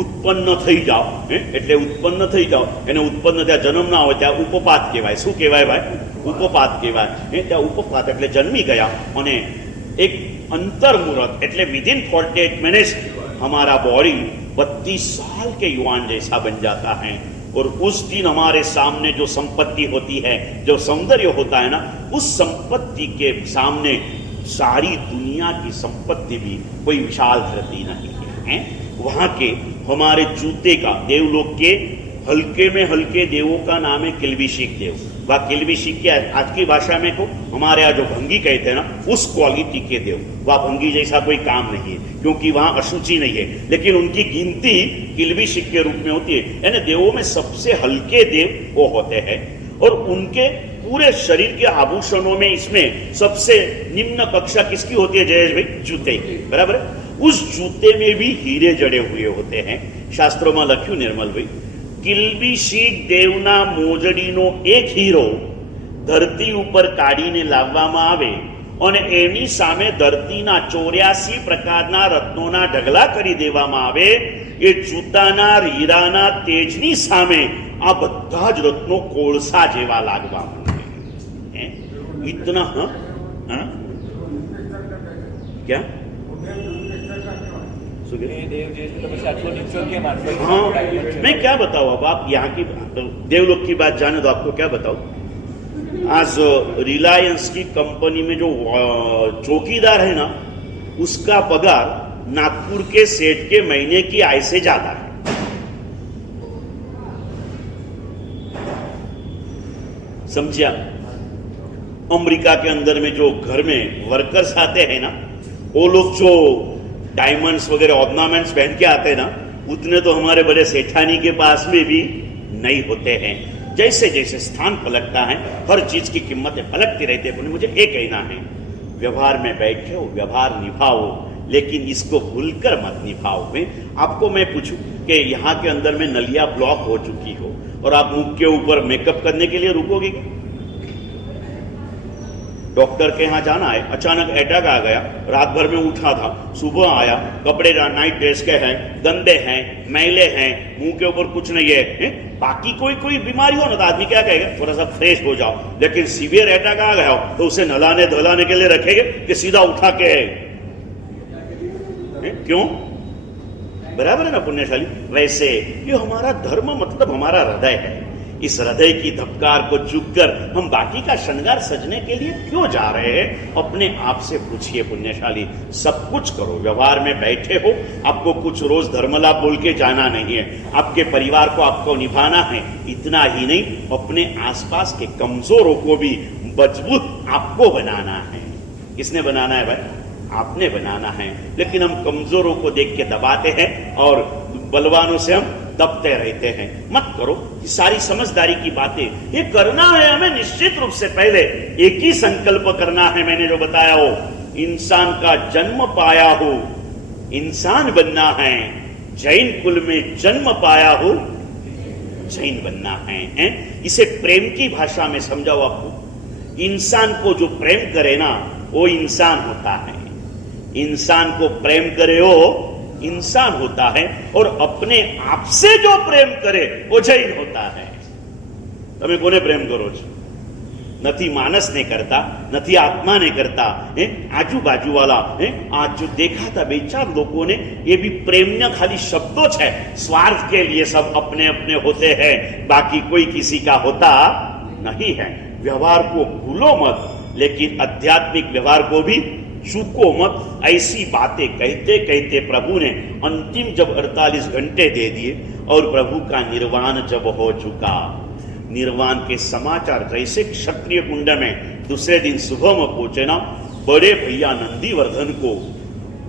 ઉત્પન્ન થઈ જાઓ. એટલે ઉત્પન્ન થઈ જાઓ, એને ઉત્પન્ન ત્યાં જન્મ ના હોય ત્યાં ઉપપાત કહેવાય. શું કહેવાય ભાઈ? ઉપપાત કહેવાય. ત્યાં ઉપપાત એટલે જન્મી ગયા અને એક अंतर मुहूर्त એટલે विदिन 48 मिनट्स हमारा बॉडी 32 साल के युवान जैसा बन जाता है. और उस दिन हमारे सामने जो संपत्ति होती है, जो सौंदर्य होता है ना, उस संपत्ति के सामने सारी दुनिया की संपत्ति भी कोई विशाल धरती नहीं है. वहां के हमारे जूते का, देवलोक के हल्के में हल्के देवों का नाम है किल्बिशिक देव. वह किल्बिशिक के आज की भाषा में को हमारे यहाँ जो भंगी कहते हैं ना, उस क्वालिटी के देव. वह भंगी जैसा कोई काम नहीं है, क्योंकि वहां अशुचि नहीं है, लेकिन उनकी गिनती किल्बिशिक के रूप में होती है. यानी देवों में सबसे हल्के देव वो होते हैं. और उनके पूरे शरीर के आभूषणों में इसमें सबसे निम्न कक्षा किसकी होती है जयेश भाई? जूते की. बराबर है? उस जूते में भी हीरे जड़े हुए होते हैं. शास्त्रों में लख्यू निर्मल भाई, કિલ્બિશિક દેવના મોજડીનો એક હીરો ધરતી ઉપર કાઢીને લાવવામાં આવે અને એની સામે ધરતીના 84 પ્રકારના રત્નોના ઢગલા કરી દેવામાં આવે. એ જૂતાના હીરાના તેજની સામે આ બધા જ રત્નો કોળસા જેવા લાગવા માંડે. इतना क्या हाँ, मैं क्या बताऊं. अब आप यहाँ की देवलोक की बात जाने तो आपको क्या बताऊं. आज रिलायंस की कंपनी में जो चौकीदार है ना, उसका पगार नागपुर के सेठ के महीने की आय से ज्यादा है. समझिए? अमेरिका के अंदर में जो घर में वर्कर्स आते हैं ना, वो लोग जो डायमंड्स वगैरह ऑर्नामेंट्स पहन के आते हैं ना, उतने तो हमारे बड़े सेठानी के पास में भी नहीं होते हैं. जैसे जैसे स्थान पलटता है हर चीज की कीमतें पलटती रहती है। मुझे एक कहना है, व्यवहार में बैठे हो, व्यवहार निभाओ, लेकिन इसको भूलकर मत निभाओ। आपको मैं पूछूं कि यहाँ के अंदर में नलियां ब्लॉक हो चुकी हो और आप मुख के ऊपर मेकअप करने के लिए रुकोगे? डॉक्टर के यहां जाना है, अचानक अटैक आ गया, रात भर में उठा था, सुबह आया, कपड़े नाइट ड्रेस के हैं, गंदे हैं, मैले हैं, मुंह के ऊपर कुछ नहीं है, बाकी कोई बीमारी हो ना तो आदमी क्या कहेगा, थोड़ा सा फ्रेश हो जाओ। लेकिन सीवियर अटैक आ गया हो तो उसे नहलाने धुलाने के लिए रखेंगे कि सीधा उठा के क्यों? बराबर है ना पुण्यशाली? वैसे ये हमारा धर्म मतलब हमारा हृदय है। इस हृदय की धबकार को चूककर हम बाकी का श्रृंगार सजने के लिए क्यों जा रहे हैं? अपने आप से पूछिए पुण्यशाली। सब कुछ करो, व्यवहार में बैठे हो, आपको कुछ रोज धर्मला बोल के जाना नहीं है, आपके परिवार को आपको निभाना है। इतना ही नहीं, अपने आसपास के कमजोरों को भी मजबूत आपको बनाना है। किसने बनाना है भाई? आपने बनाना है। लेकिन हम कमजोरों को देख के दबाते हैं और बलवानों से हम दबते रहते हैं। मत करो, ये सारी समझदारी की बातें ये करना है हमें। निश्चित रूप से पहले एक ही संकल्प करना है, मैंने जो बताया हो, इंसान का जन्म पाया हो, इंसान बनना है। जैन कुल में जन्म पाया हो, जैन बनना है। इसे प्रेम की भाषा में समझाओ आपको। इंसान को जो प्रेम करे ना वो इंसान होता है। इंसान को प्रेम करे हो इंसान होता है, और अपने आप से जो प्रेम करे वो जैन होता है। તમે કોને પ્રેમ કરો છો? નથી માનસ ને કરતા, નથી આત્મા ने करता, आजू बाजू वाला आज जो देखा था બે ચાર लोगों ने, ये भी प्रेम न खाली शब्दों है, स्वार्थ के लिए सब अपने अपने होते हैं, बाकी कोई किसी का होता नहीं है। व्यवहार को भूलो मत, लेकिन आध्यात्मिक व्यवहार को भी चूको मत। ऐसी बातें कहते कहते प्रभु ने अंतिम जब 48 घंटे दे दिए और प्रभु का निर्वाण जब हो चुका, निर्वाण के समाचार जैसे क्षत्रिय कुंड में दूसरे दिन सुबह में पहुंचे ना, बड़े भैया नंदीवर्धन को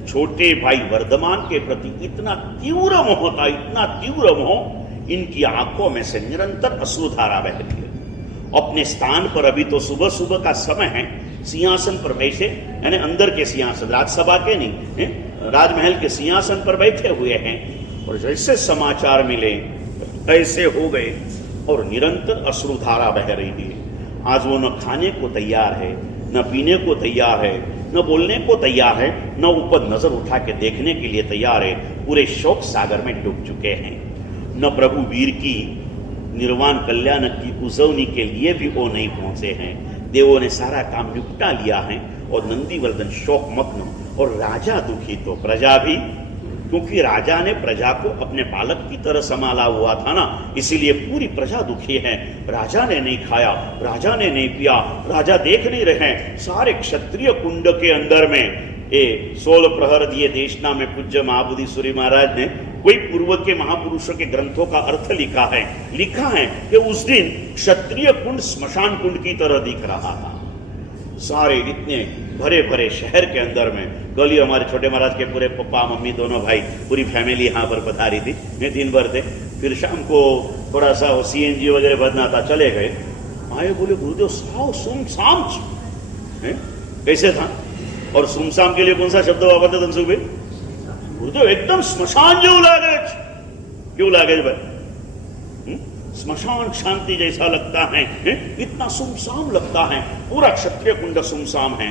छोटे भाई वर्धमान के प्रति इतना तीव्र मोह था, इतना तीव्र मोह, इनकी आंखों में से निरंतर अश्रुधारा बह रही है। अपने स्थान पर अभी तो सुबह सुबह का समय है, सिंहासन पर बैठे, यानी अंदर के सिंहासन, राज्यसभा के नहीं, राजमहल के सिंहासन पर बैठे हुए हैं, और जैसे समाचार मिले ऐसे हो गए और निरंतर अश्रुधारा बह रही है। आज वो न खाने को तैयार है, न पीने को तैयार है, न बोलने को तैयार है, न ऊपर नजर उठा के देखने के लिए तैयार है। पूरे शोक सागर में डूब चुके हैं। न प्रभु वीर की निर्वाण कल्याण की उजवनी के लिए भी वो नहीं पहुंचे हैं। देवों ने सारा काम निपटा लिया है और नंदीवर्धन शोक मग्न, और राजा दुखी तो प्रजा भी, क्योंकि राजा ने प्रजा को अपने बालक की तरह संभाला हुआ था ना, इसीलिए पूरी प्रजा दुखी है। राजा ने नहीं खाया, राजा ने नहीं पिया, राजा देख नहीं रहे। सारे क्षत्रिय कुंड के अंदर में 16 प्रहर दिए देशना में पूज्य महाबोधि सूर्य महाराज ने कोई पूर्व के महापुरुषों के ग्रंथों का अर्थ लिखा है कि उस दिन क्षत्रिय कुंड स्मशान कुंड की तरह दिख रहा था। सारे इतने भरे भरे शहर के अंदर में गली, हमारे छोटे महाराज के पूरे पप्पा मम्मी दोनों भाई पूरी फैमिली यहाँ पर पधारी थी। मैं दिन भर थे, फिर शाम को थोड़ा सा CNG वगैरह भरना था, चले गए। आए बोले गुरुदेव साव सुमसाम कैसे था? और सुमसाम के लिए कौन सा शब्द वापरते धनसुख भाई? गुरुदेव एकदम स्मशान जो लागे। क्यों लागे भाई? स्मशान शांति जैसा लगता है, इतना सुमसाम लगता है, पूरा क्षत्रिय कुंड सुमसाम है।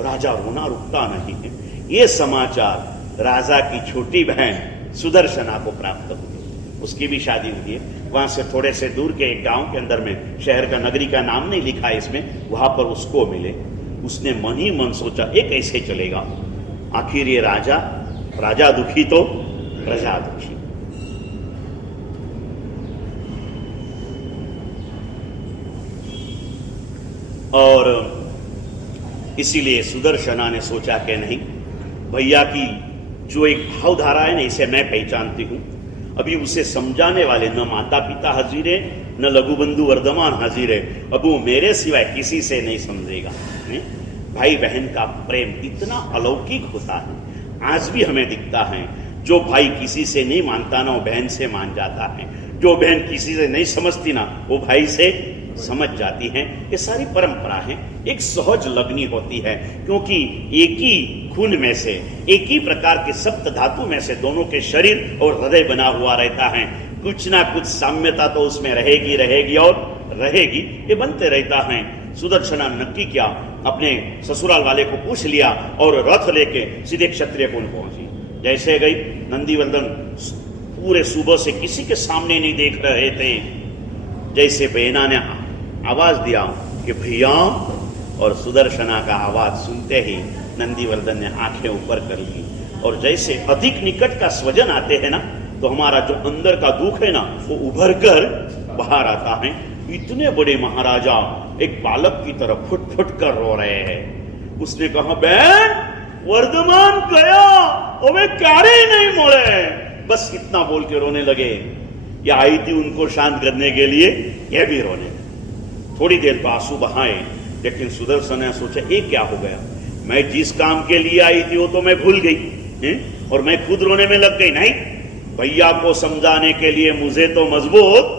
राजा रोना रुकता नहीं है। ये समाचार राजा की छोटी बहन सुदर्शना को प्राप्त हुई। उसकी भी शादी हुई है। वहां से थोड़े से दूर के एक गांव के अंदर में, शहर का नगरी का नाम नहीं लिखा है इसमें, वहां पर उसको मिले। उसने मन ही मन सोचा ये कैसे चलेगा, आखिर ये राजा दुखी तो प्रजा दुखी। और इसीलिए सुदर्शना ने सोचा कि नहीं, भैया की जो एक भावधारा है ना, इसे मैं पहचानती हूं। अभी उसे समझाने वाले न माता पिता हाजिर है, न लघु बंधु वर्धमान हाजिर है। अब वो मेरे सिवाय किसी से नहीं समझेगा। भाई बहन का प्रेम इतना अलौकिक होता है, आज भी हमें दिखता है। जो भाई किसी से नहीं मानता ना, वो बहन से मान जाता है। जो बहन किसी से नहीं समझती ना, वो भाई से समझ जाती हैं। ये सारी परंपरा है, एक सहज लगनी होती है, क्योंकि एक ही खून में से, एक ही प्रकार के सप्त धातु में से दोनों के शरीर और हृदय बना हुआ रहता है। कुछ ना कुछ साम्यता तो उसमें रहेगी रहेगी और रहेगी, ये बनते रहता है। सुदर्शना नक्की क्या, अपने ससुराल वाले को पूछ लिया और रथ लेके सीधे क्षत्रिय कुल पहुंची। जैसे गई, नंदीवर्धन पूरे सुबह से किसी के सामने नहीं देख रहे थे। जैसे बहना ने आवाज दिया कि भैया, और सुदर्शना का आवाज सुनते ही नंदीवर्धन ने आंखें ऊपर कर ली। और जैसे अधिक निकट का स्वजन आते हैं ना, तो हमारा जो अंदर का दुख है ना, वो उभर कर बाहर आता है। इतने बड़े महाराजा एक बालक की तरह फुट फुट कर रो रहे हैं। उसने कहा, बहन वर्धमान गया, और क्यारे ही नहीं मोड़े, बस इतना बोल के रोने लगे। या आई थी उनको शांत करने के लिए, यह भी रोने लगे। थोड़ी देर तो आंसू बहाए, लेकिन सुदर्शन ने सोचा, ये क्या हो गया, मैं जिस काम के लिए आई थी वो तो मैं भूल गई और मैं खुद रोने में लग गई। नहीं, भैया को समझाने के लिए मुझे तो मजबूत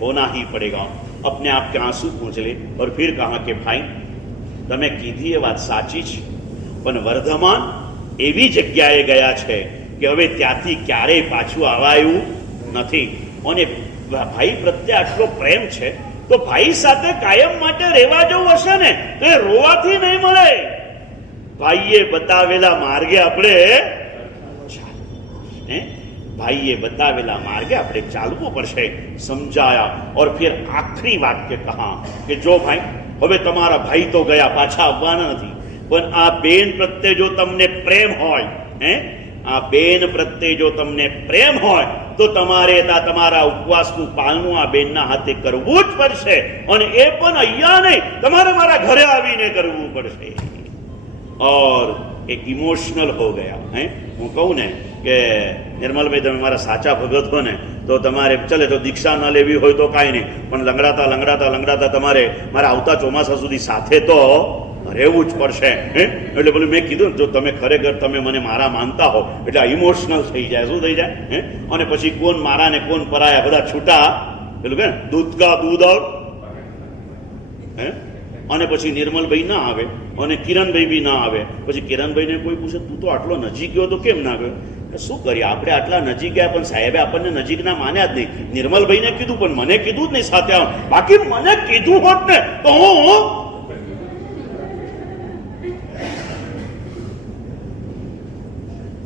होना ही पड़ेगा। अपने आप के आंसू पूछ ले और फिर कहा कि भाई, તમે કીધી એ વાત સાચી છે, પણ વર્ધમાન એવી જગ્યાએ ગયા છે કે હવે ત્યાંથી ક્યારેય પાછું આવાયું નથી। અને ભાઈ પ્રત્યે આટલો પ્રેમ છે, તો ભાઈ સાથે કાયમ માટે રહેવા જવું હશે ને, તો એ રોવાથી નહીં મળે। ભાઈએ બતાવેલા માર્ગે આપણે भाईए बतावेला मार्गे अपने चालवू पड़शे, समझाया। और फिर आखरी वाक्य कहा कि जो भाई, हवे तमारा भाई तो गया, पाछा आववाना नथी, पण आ बेन प्रत्ये जो तमने प्रेम होय, आ बेन प्रत्ये जो तमने प्रेम होय, तो तमारे तमारा उपवासनु पालनु आ बेनना हाथे करवू ज पड़शे। अने ए पण अहींया नहीं, तमारे मारा घरे आवीने करवू पड़शे। और एक इमोशनल हो गया है। हूँ कहूँ ने कि निर्मल भाई, तमे मारा साचा भगत हो ने, तो तमारे चले तो दीक्षा न लेवी होय तो कांई नहीं, पण लंगड़ाता लंगड़ाता लंगड़ाता तमारे मारा आवता चोमासा सुधी साथे तो રહેવું જ પડશે। એટલે બોલું મેં કીધું, જો તમે ખરેખર તમે મને મારા માનતા હો, એટલે ઇમોશનલ થઈ જાય। શું થઈ જાય? અને પછી કોણ મારા ને કોણ પરાયા, બધા છૂટા, પેલું કે દૂધ કા દૂધ और અને પછી નિર્મલભાઈ ના આવે અને કિરણભાઈ બી ના આવે। પછી કિરણભાઈને કોઈ પૂછે, તું તો આટલો નજીક ગયો તો કેમ ના ગયો? શું કરીએ, આપણે આટલા નજીક ગયા, પણ સાહેબે આપણને નજીક ના માન્યા જ નહીં। નિર્મલભાઈને કીધું, પણ મને કીધું જ નહીં સાથે આવ। બાકી મને કીધું હોત ને તો હું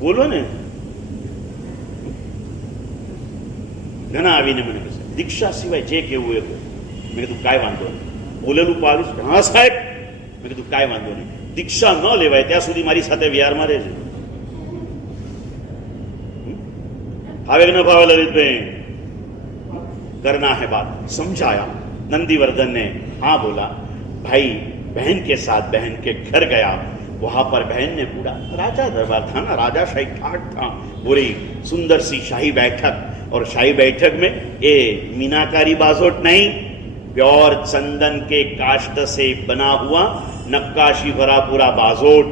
બોલો ને। ઘણા આવીને મને કહે, દીક્ષા સિવાય જે કેવું એ। મેં કીધું કાંઈ વાંધો નહીં, બોલેલું પાડીશ। હા સાહેબ, મેં કીધું કાંઈ વાંધો નહીં, દીક્ષા ન લેવાય ત્યાં સુધી મારી સાથે વિહારમાં રહેજો। भावे न भावे ललित भाई, करना है बात। समझाया। नंदीवर्धन ने हाँ बोला। भाई बहन के साथ बहन के घर गया। वहां पर बहन ने पूरा राजा दरबार था ना, राजा शाही ठाट था, पूरी सुंदर सी शाही बैठक। और शाही बैठक में ये मीनाकारी बाजोट नहीं, प्योर चंदन के काष्ठ से बना हुआ नक्काशी भरा पूरा बाजोट,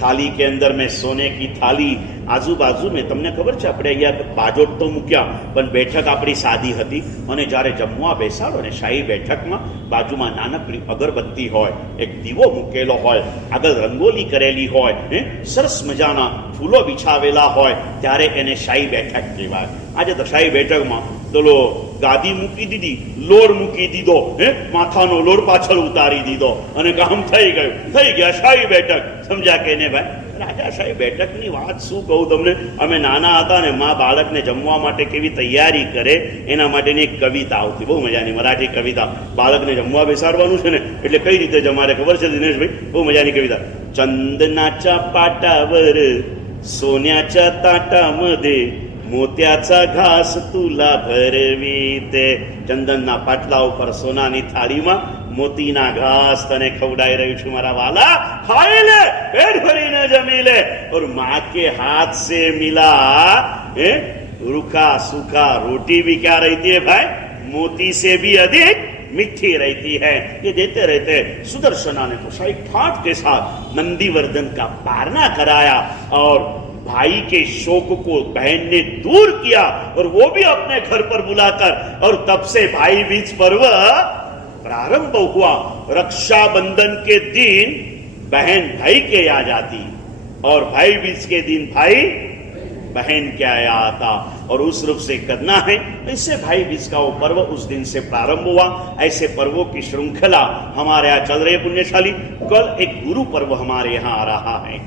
थाली के अंदर में सोने की थाली। आजू बाजू में तमने खबर है, આપણે અહીંયા બાજોટ તો મૂક્યા, પણ બેઠક આપણી સાદી હતી। અને જ્યારે જમવા બેસાડો ને શાહી બેઠકમાં, બાજુમાં નાનકડી અગરબત્તી હોય, એક દીવો મૂકેલો હોય, આગળ રંગોલી કરેલી હોય, સરસ મજાના ફૂલો બિછાવેલા હોય, ત્યારે એને શાહી બેઠક કહેવાય। આજે તો શાહી બેઠકમાં પેલો ગાદી મૂકી દીધી, લોડ મૂકી દીધો, માથાનો લોડ પાછળ ઉતારી દીધો અને કામ થઈ ગયું, થઈ ગયા શાહી બેઠક। સમજ્યા કે ને ભાઈ? રાજાશાહી બેઠકની વાત શું કહું તમને। અમે નાના હતા ને, માં બાળકને જમવા માટે કેવી તૈયારી કરે એના માટેની એક કવિતા આવતી, બહુ મજાની મરાઠી કવિતા। બાળકને જમવા બેસાડવાનું છે ને, એટલે કઈ રીતે જમારે ખબર છે દિનેશભાઈ? બહુ મજાની કવિતા। ચંદનાच्या पाटावर सोन्याच्या ताटामध्ये मोत्याचा घास तुला भरवीते। चंदनना पाटला ઉપર સોનાની થાળીમાં મોતીના ઘાસ તને ખવડાઈ રહ્યું છું મારા વાલા, ખાઈ લે, પેટ ભરીને જમી લે। और माँ के हाथ से मिला रूखा सूखा रोटी भी क्या रहती है भाई, मोती से भी अधिक मीठी रहती है। ये देते रहते। सुदर्शना ने तो शाही ठाट के साथ नंदीवर्धन का पारना कराया और भाई के शोक को बहन ने दूर किया और वो भी अपने घर पर बुलाकर, और तब से भाई बीज पर्व प्रारंभ हुआ। रक्षाबंधन के दिन बहन भाई के यहाँ जाती और भाई बीज के दिन भाई बहन क्या यहाँ आता, और उस रूप से करना है। इससे भाई बीज का वो पर्व उस दिन से प्रारंभ हुआ। ऐसे पर्वों की श्रृंखला हमारे यहाँ चल रही है पुण्यशाली। कल एक गुरु पर्व हमारे यहाँ आ रहा है।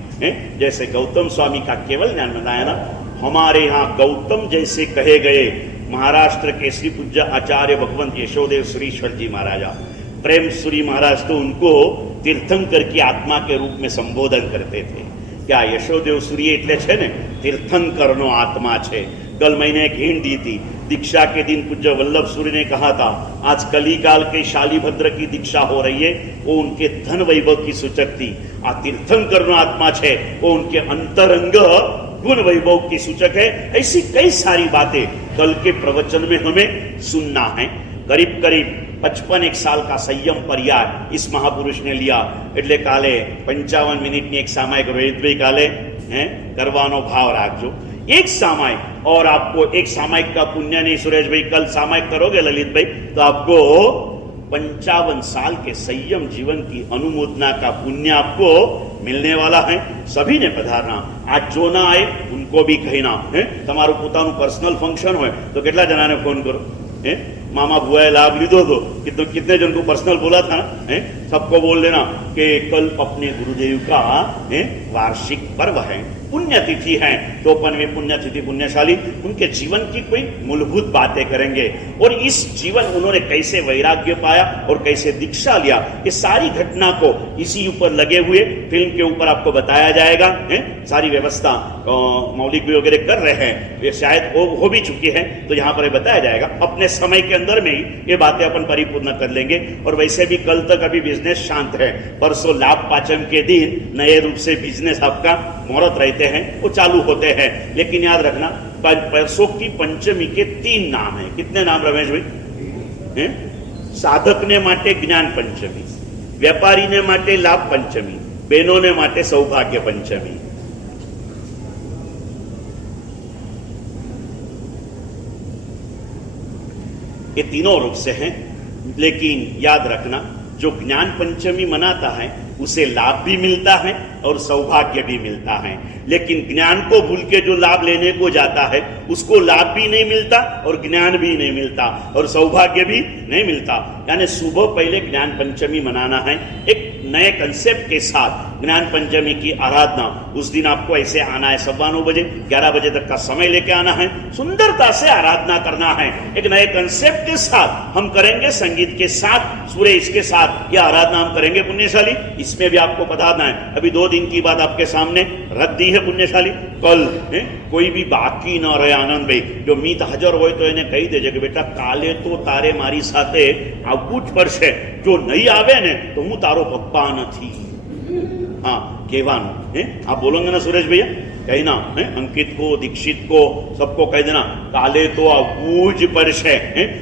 जैसे गौतम स्वामी का केवल ज्ञान बताया ना, हमारे यहाँ गौतम जैसे कहे गए महाराष्ट्र के श्री पूज्य आचार्य भगवंत यशोदेव श्रीश्वर जी महाराजा प्रेम सूरी महाराज तो उनको तीर्थंकर की आत्मा के रूप में संबोधन करते थे। क्या यशोदेव सूरी એટલે છે ને तीर्थंकरનો आत्मा છે। कल मैंने एक हिंट दी थी, दीक्षा के दिन पूज्य वल्लभ सूरी ने कहा था आज कलिकाल के शालीभद्र की दीक्षा हो रही है, वो उनके धन वैभव की सूचक थी। आ तीर्थंकरનો आत्मा છે वो उनके अंतरंग गुण वैभव की सूचक है। ऐसी कई सारी बातें कल के प्रवचन में हमें सुनना है। करीब करीब 55 साल का संयम पर्याय इस महापुरुष ने लिया। એટલે કાલે 55 મિનિટની એક સામાયિક રોહિતભાઈ કાલે કરવાનો ભાવ રાખજો। एक सामायिक, और आपको एक सामायिक का पुण्य नहीं सुरेश भाई, कल सामायिक करोगे ललित भाई तो आपको 55 साल के संयम जीवन की अनुमोदना का पुण्य आपको मिलने वाला है। सभी ने पधारना। आज जो ना आए उनको भी कहना है। તમારું પોતાનું पर्सनल फंक्शन हो तो કેટલા જણાને फोन करो, मामा बुआ लाभ लीधो तो कितने जन को पर्सनल बोला था ना, सबको बोल देना कि कल अपने गुरुदेव का वार्षिक पर्व है, पुण्यतिथि है। तो अपन में पुण्यतिथि पुण्यशाली उनके जीवन की कोई मूलभूत बातें करेंगे, और इस जीवन उन्होंने कैसे वैराग्य पाया और कैसे दीक्षा लिया, ये सारी घटना को इसी ऊपर लगे हुए फिल्म के ऊपर आपको बताया जाएगा। सारी व्यवस्था मौलिक भी वगैरह कर रहे हैं, ये शायद हो भी चुकी है, तो यहाँ पर बताया जाएगा। अपने समय के अंदर में ही ये बातें अपन परिपूर्ण कर लेंगे। और वैसे भी कल तक अभी बिजनेस शांत है, परसों लाभ पाचम के दिन नए रूप से बिजनेस आपका मुहूर्त रहते हैं, वो चालू होते हैं। लेकिन याद रखना परसों की पंचमी के 3 नाम है। कितने नाम रमेश भाई? साधक ने माटे ज्ञान पंचमी, व्यापारी ने माटे लाभ पंचमी, बहनों ने माटे सौभाग्य पंचमी। ये तीनों रूप से हैं। लेकिन याद रखना जो ज्ञान पंचमी मनाता है उसे लाभ भी मिलता है और सौभाग्य भी मिलता है। लेकिन ज्ञान को भूल के जो लाभ लेने को जाता है उसको लाभ भी नहीं मिलता और ज्ञान भी नहीं मिलता और सौभाग्य भी नहीं मिलता। यानी सुबह पहले ज्ञान पंचमी मनाना है एक नए कंसेप्ट के साथ। ज्ञान पंचमी की आराधना उस दिन आपको ऐसे आना है 9:15 बजे, 11 बजे तक का समय लेके आना है, सुंदरता से आराधना करना है। एक नए कंसेप्ट के साथ हम करेंगे, संगीत के साथ, सूर्य इसके साथ यह आराधना हम करेंगे पुण्यशाली। इसमें भी आपको बताना है, अभी 2 दिन की बात आपके सामने रख दी है पुण्यशाली। कल कोई भी बाकी न रहे आनंद भाई, जो मीत हाजर हो तो એને કહી દેજે કે બેટા કાલે તો તારે મારી સાથે આવવું જ પડશે, જો નહીં આવે ને તો હું તારો પપ્પા નથી। हाँ कहवानु आप बोलोगे ना सुरेश भैया, कहना अंकित को, दीक्षित को, सबको कह देना काले तो आबूज पड़शे।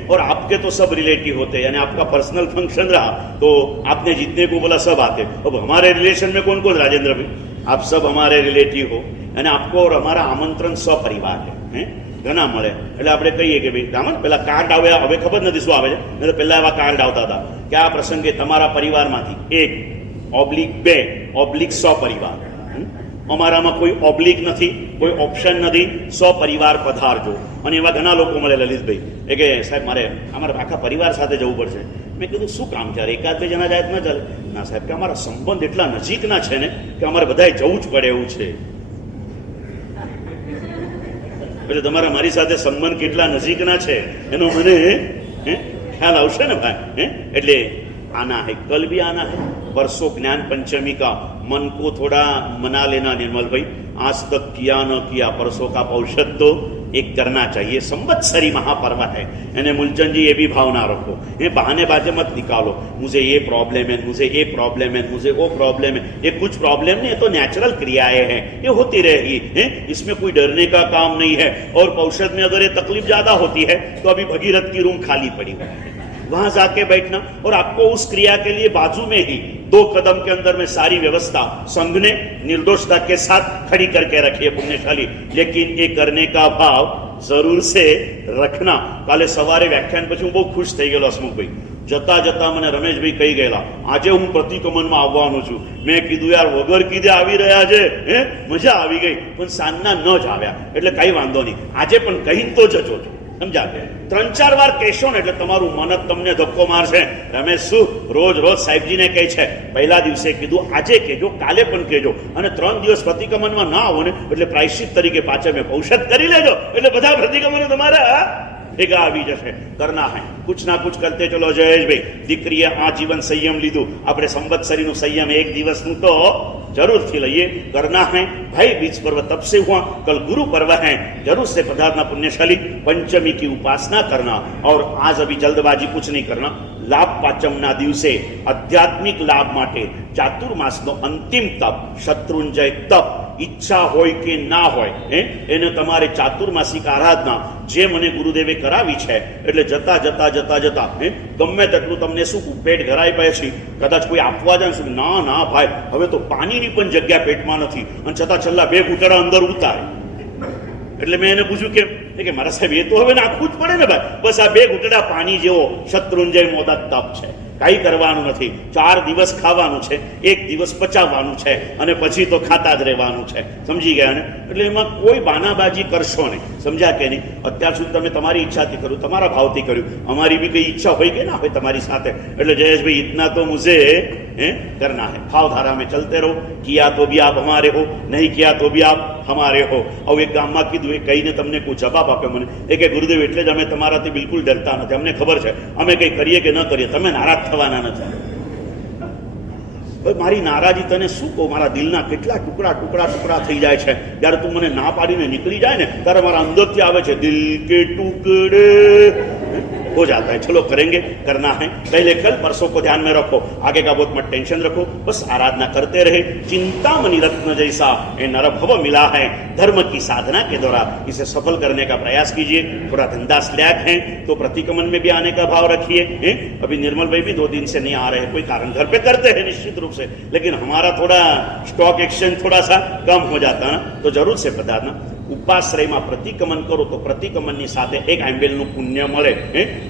और आपके तो सब रिलेटिव होते हैं, यानी आपका पर्सनल फंक्शन रहा तो आपने जितने को बोला सब आते। अब हमारे रिलेशन में कौन कौन? राजेंद्र भाई आप सब हमारे रिलेटिव हो, यानी आपको और हमारा आमंत्रण सपरिवार है। घना મળે એટલે આપણે કહીએ કે ભાઈ રામન પેલા કાર્ડ આવે, હવે ખબર નથી શું આવે છે, નહીં તો પહેલા એવા કાર્ડ આવતા હતા કે આ પ્રસંગે તમારા પરિવારમાંથી 1/2 સપરિવાર। અમારામાં કોઈ ઓબ્લિક નથી, કોઈ ઓપ્શન નથી, સપરિવાર પધારજો। અને એવા ઘણા લોકો મળે લલિતભાઈ એ કે સાહેબ મારે અમારા આખા પરિવાર સાથે જવું પડશે। મેં કીધું શું કામ છે? 1-2 જણા જાય તો ન ચાલે ના સાહેબ, કે અમારા સંબંધ એટલા નજીકના છે ને કે અમારે બધાએ જવું જ પડે એવું છે। એટલે તમારા મારી સાથે સંબંધ કેટલા નજીકના છે એનો મને ખ્યાલ આવશે ને ભાઈ। એટલે आना है, कल भी आना है। परसों ज्ञान पंचमी का मन को थोड़ा मना लेना निर्मल भाई, आज तक किया न किया, परसों का औषध तो एक करना चाहिए। संवत्सरी महापर्व है, यानी मूलचंद जी ये भी भावना रखो, ये बहाने बाजे मत निकालो, मुझे ये प्रॉब्लम है, मुझे ये प्रॉब्लम है, मुझे वो प्रॉब्लम है। ये कुछ प्रॉब्लम नहीं, ये तो नेचुरल क्रियाएं हैं, ये होती रहेगी, इसमें कोई डरने का काम नहीं है। और औषध में अगर ये तकलीफ ज्यादा होती है तो अभी भगीरथ की रूम खाली पड़ी हुई है, वहां जाके बैठना और आपको उस क्रिया के लिए बाजू में ही 2 कदम के अंदर में सारी व्यवस्था संघ ने निर्दोषता के साथ खड़ी करके रखी है पुण्यशाली, लेकिन ये करने का भाव જરૂર છે રખના. કાલે સવારે વ્યાખ્યાન પછી હું બહુ ખુશ થઈ ગયેલો હસમુખભાઈ. જતા જતા મને રમેશભાઈ કહી ગયેલા આજે હું પ્રતિક્રમણમાં આવવાનો છું. મેં કીધું યાર વગર કીધે આવી રહ્યા છે, હે મજા આવી ગઈ, પણ સાંજના ન જ આવ્યા એટલે કઈ વાંધો નહીં, આજે પણ કહી તો જજો છું. સમજા? 3-4 વાર કહેશો ને એટલે તમારું મન જ તમને ધક્કો મારશે. રમેશ શું રોજ રોજ સાહેબજીને કહે છે, પહેલા દિવસે કીધું આજે કહેજો, કાલે પણ કહેજો, અને 3 દિવસ પ્રતિક્રમણમાં ના આવો ને એટલે પ્રાયશ્ચિત તરીકે પાછા મેં ઔષધ કરી લેજો એટલે બધા પ્રતિક્રમણો તમારા ભેગા આવી જશે. કરના હૈ कुछ ना कुछ करते चलो जयेशભાઈ. દીકરીએ આ જીવન સંયમ લીધું, આપણે સંવત્સરીનું સંયમ 1 દિવસનું તો जरूर थी लइए. करना है भाई बीज पर्व तब से हुआ, कल गुरु पर्व है, जरूर से पदार्थना पुण्यशाली. पंचमी की उपासना करना और आज अभी जल्दबाजी कुछ नहीं करना. लाभ पाचमना दिवसे आध्यात्मिक लाभ माटे चातुर्मासનો અંતિમ તપ શત્રુંજય તપ ઈચ્છા હોય કે ના હોય એને તમારે ચાતુર્માસિક આરાધના જે મને ગુરુદેવે કરાવી છે એટલે જતા જતા જતા જતા ગમે તેટલું તમને શું પેટ ભરાઈ પછી કદાચ કોઈ આપવા જાય શું, ના ના ભાઈ હવે તો પાણીની પણ જગ્યા પેટમાં નથી અને છતાં છેલ્લા 2 ઘૂંટડા અંદર ઉતારે. એટલે મેં એને પૂછ્યું કે મારા સાહેબ એ તો હવે નાખવું જ પડે ને ભાઈ, બસ આ 2 ઘૂંટડા પાણી જેવો શત્રુંજય મોદક તપ છે, કઈ કરવાનું નથી. 4 દિવસ ખાવાનું છે, 1 દિવસ પચાવવાનું છે અને પછી તો ખાતા જ રહેવાનું છે. સમજી ગયા ને? એટલે એમાં કોઈ બાનાબાજી કરશો નહીં. સમજ્યા કે નહીં? અત્યાર સુધી તમે તમારી ઈચ્છાથી કર્યું, તમારા ભાવથી કર્યું, અમારી બી કઈ ઈચ્છા હોય કે ના હોય તમારી સાથે. એટલે જયેશભાઈ इतना तो मुझे करना है, भावधारा में चलते रहो. किया तो भी आप हमारे हो, नहीं किया तो भी आप हमारे हो. और एक गामમાં કીધું એ કહીને તમને કોઈ જવાબ આપે મને એ કે ગુરુદેવ એટલે જ અમે તમારાથી બિલકુલ ડરતા નથી, અમને ખબર છે અમે કંઈ કરીએ કે ન કરીએ તમે નારાજ થવાના નથી. મારી નારાજી તને શું કહું, મારા દિલના કેટલા ટુકડા ટુકડા ટુકડા થઈ જાય છે જ્યારે તું મને ના પાડીને નીકળી જાય ને ત્યારે મારા અંદરથી આવે છે દિલ કે ટુકડે हो जाता है. चलो करेंगे, करना है. पहले कल परसों को ध्यान में रखो, आगे का बहुत मत टेंशन रखो, बस आराधना करते रहे. चिंतामणि रत्न जैसा ये नरभव मिला है, धर्म की साधना के द्वारा इसे सफल करने का प्रयास कीजिए. थोड़ा धंधा स्लैक है तो प्रतिक्रमण में भी आने का भाव रखिए. अभी निर्मल भाई भी 2 दिन से नहीं आ रहे, कोई कारण घर पे करते हैं निश्चित रूप से, लेकिन हमारा थोड़ा स्टॉक एक्सचेंज थोड़ा सा कम हो जाता है ना, तो जरूर से पधारना. ઉપાશ્રયમાં પ્રતિક્રમણ કરો તો પ્રતિક્રમણની સાથે 1 આંબેલનું પુણ્ય મળે,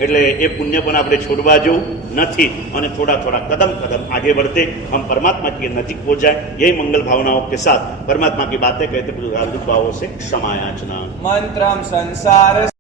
એટલે એ પુણ્ય પણ આપણે છોડવા જેવું નથી અને થોડા થોડા कदम कदम आगे बढ़ते हम परमात्मा के नजीक पहुंच जाए. यही मंगल भावनाओं के साथ परमात्मा की बातें कहते हार्दिक भावों से क्षमा याचना. मंत्रम संसार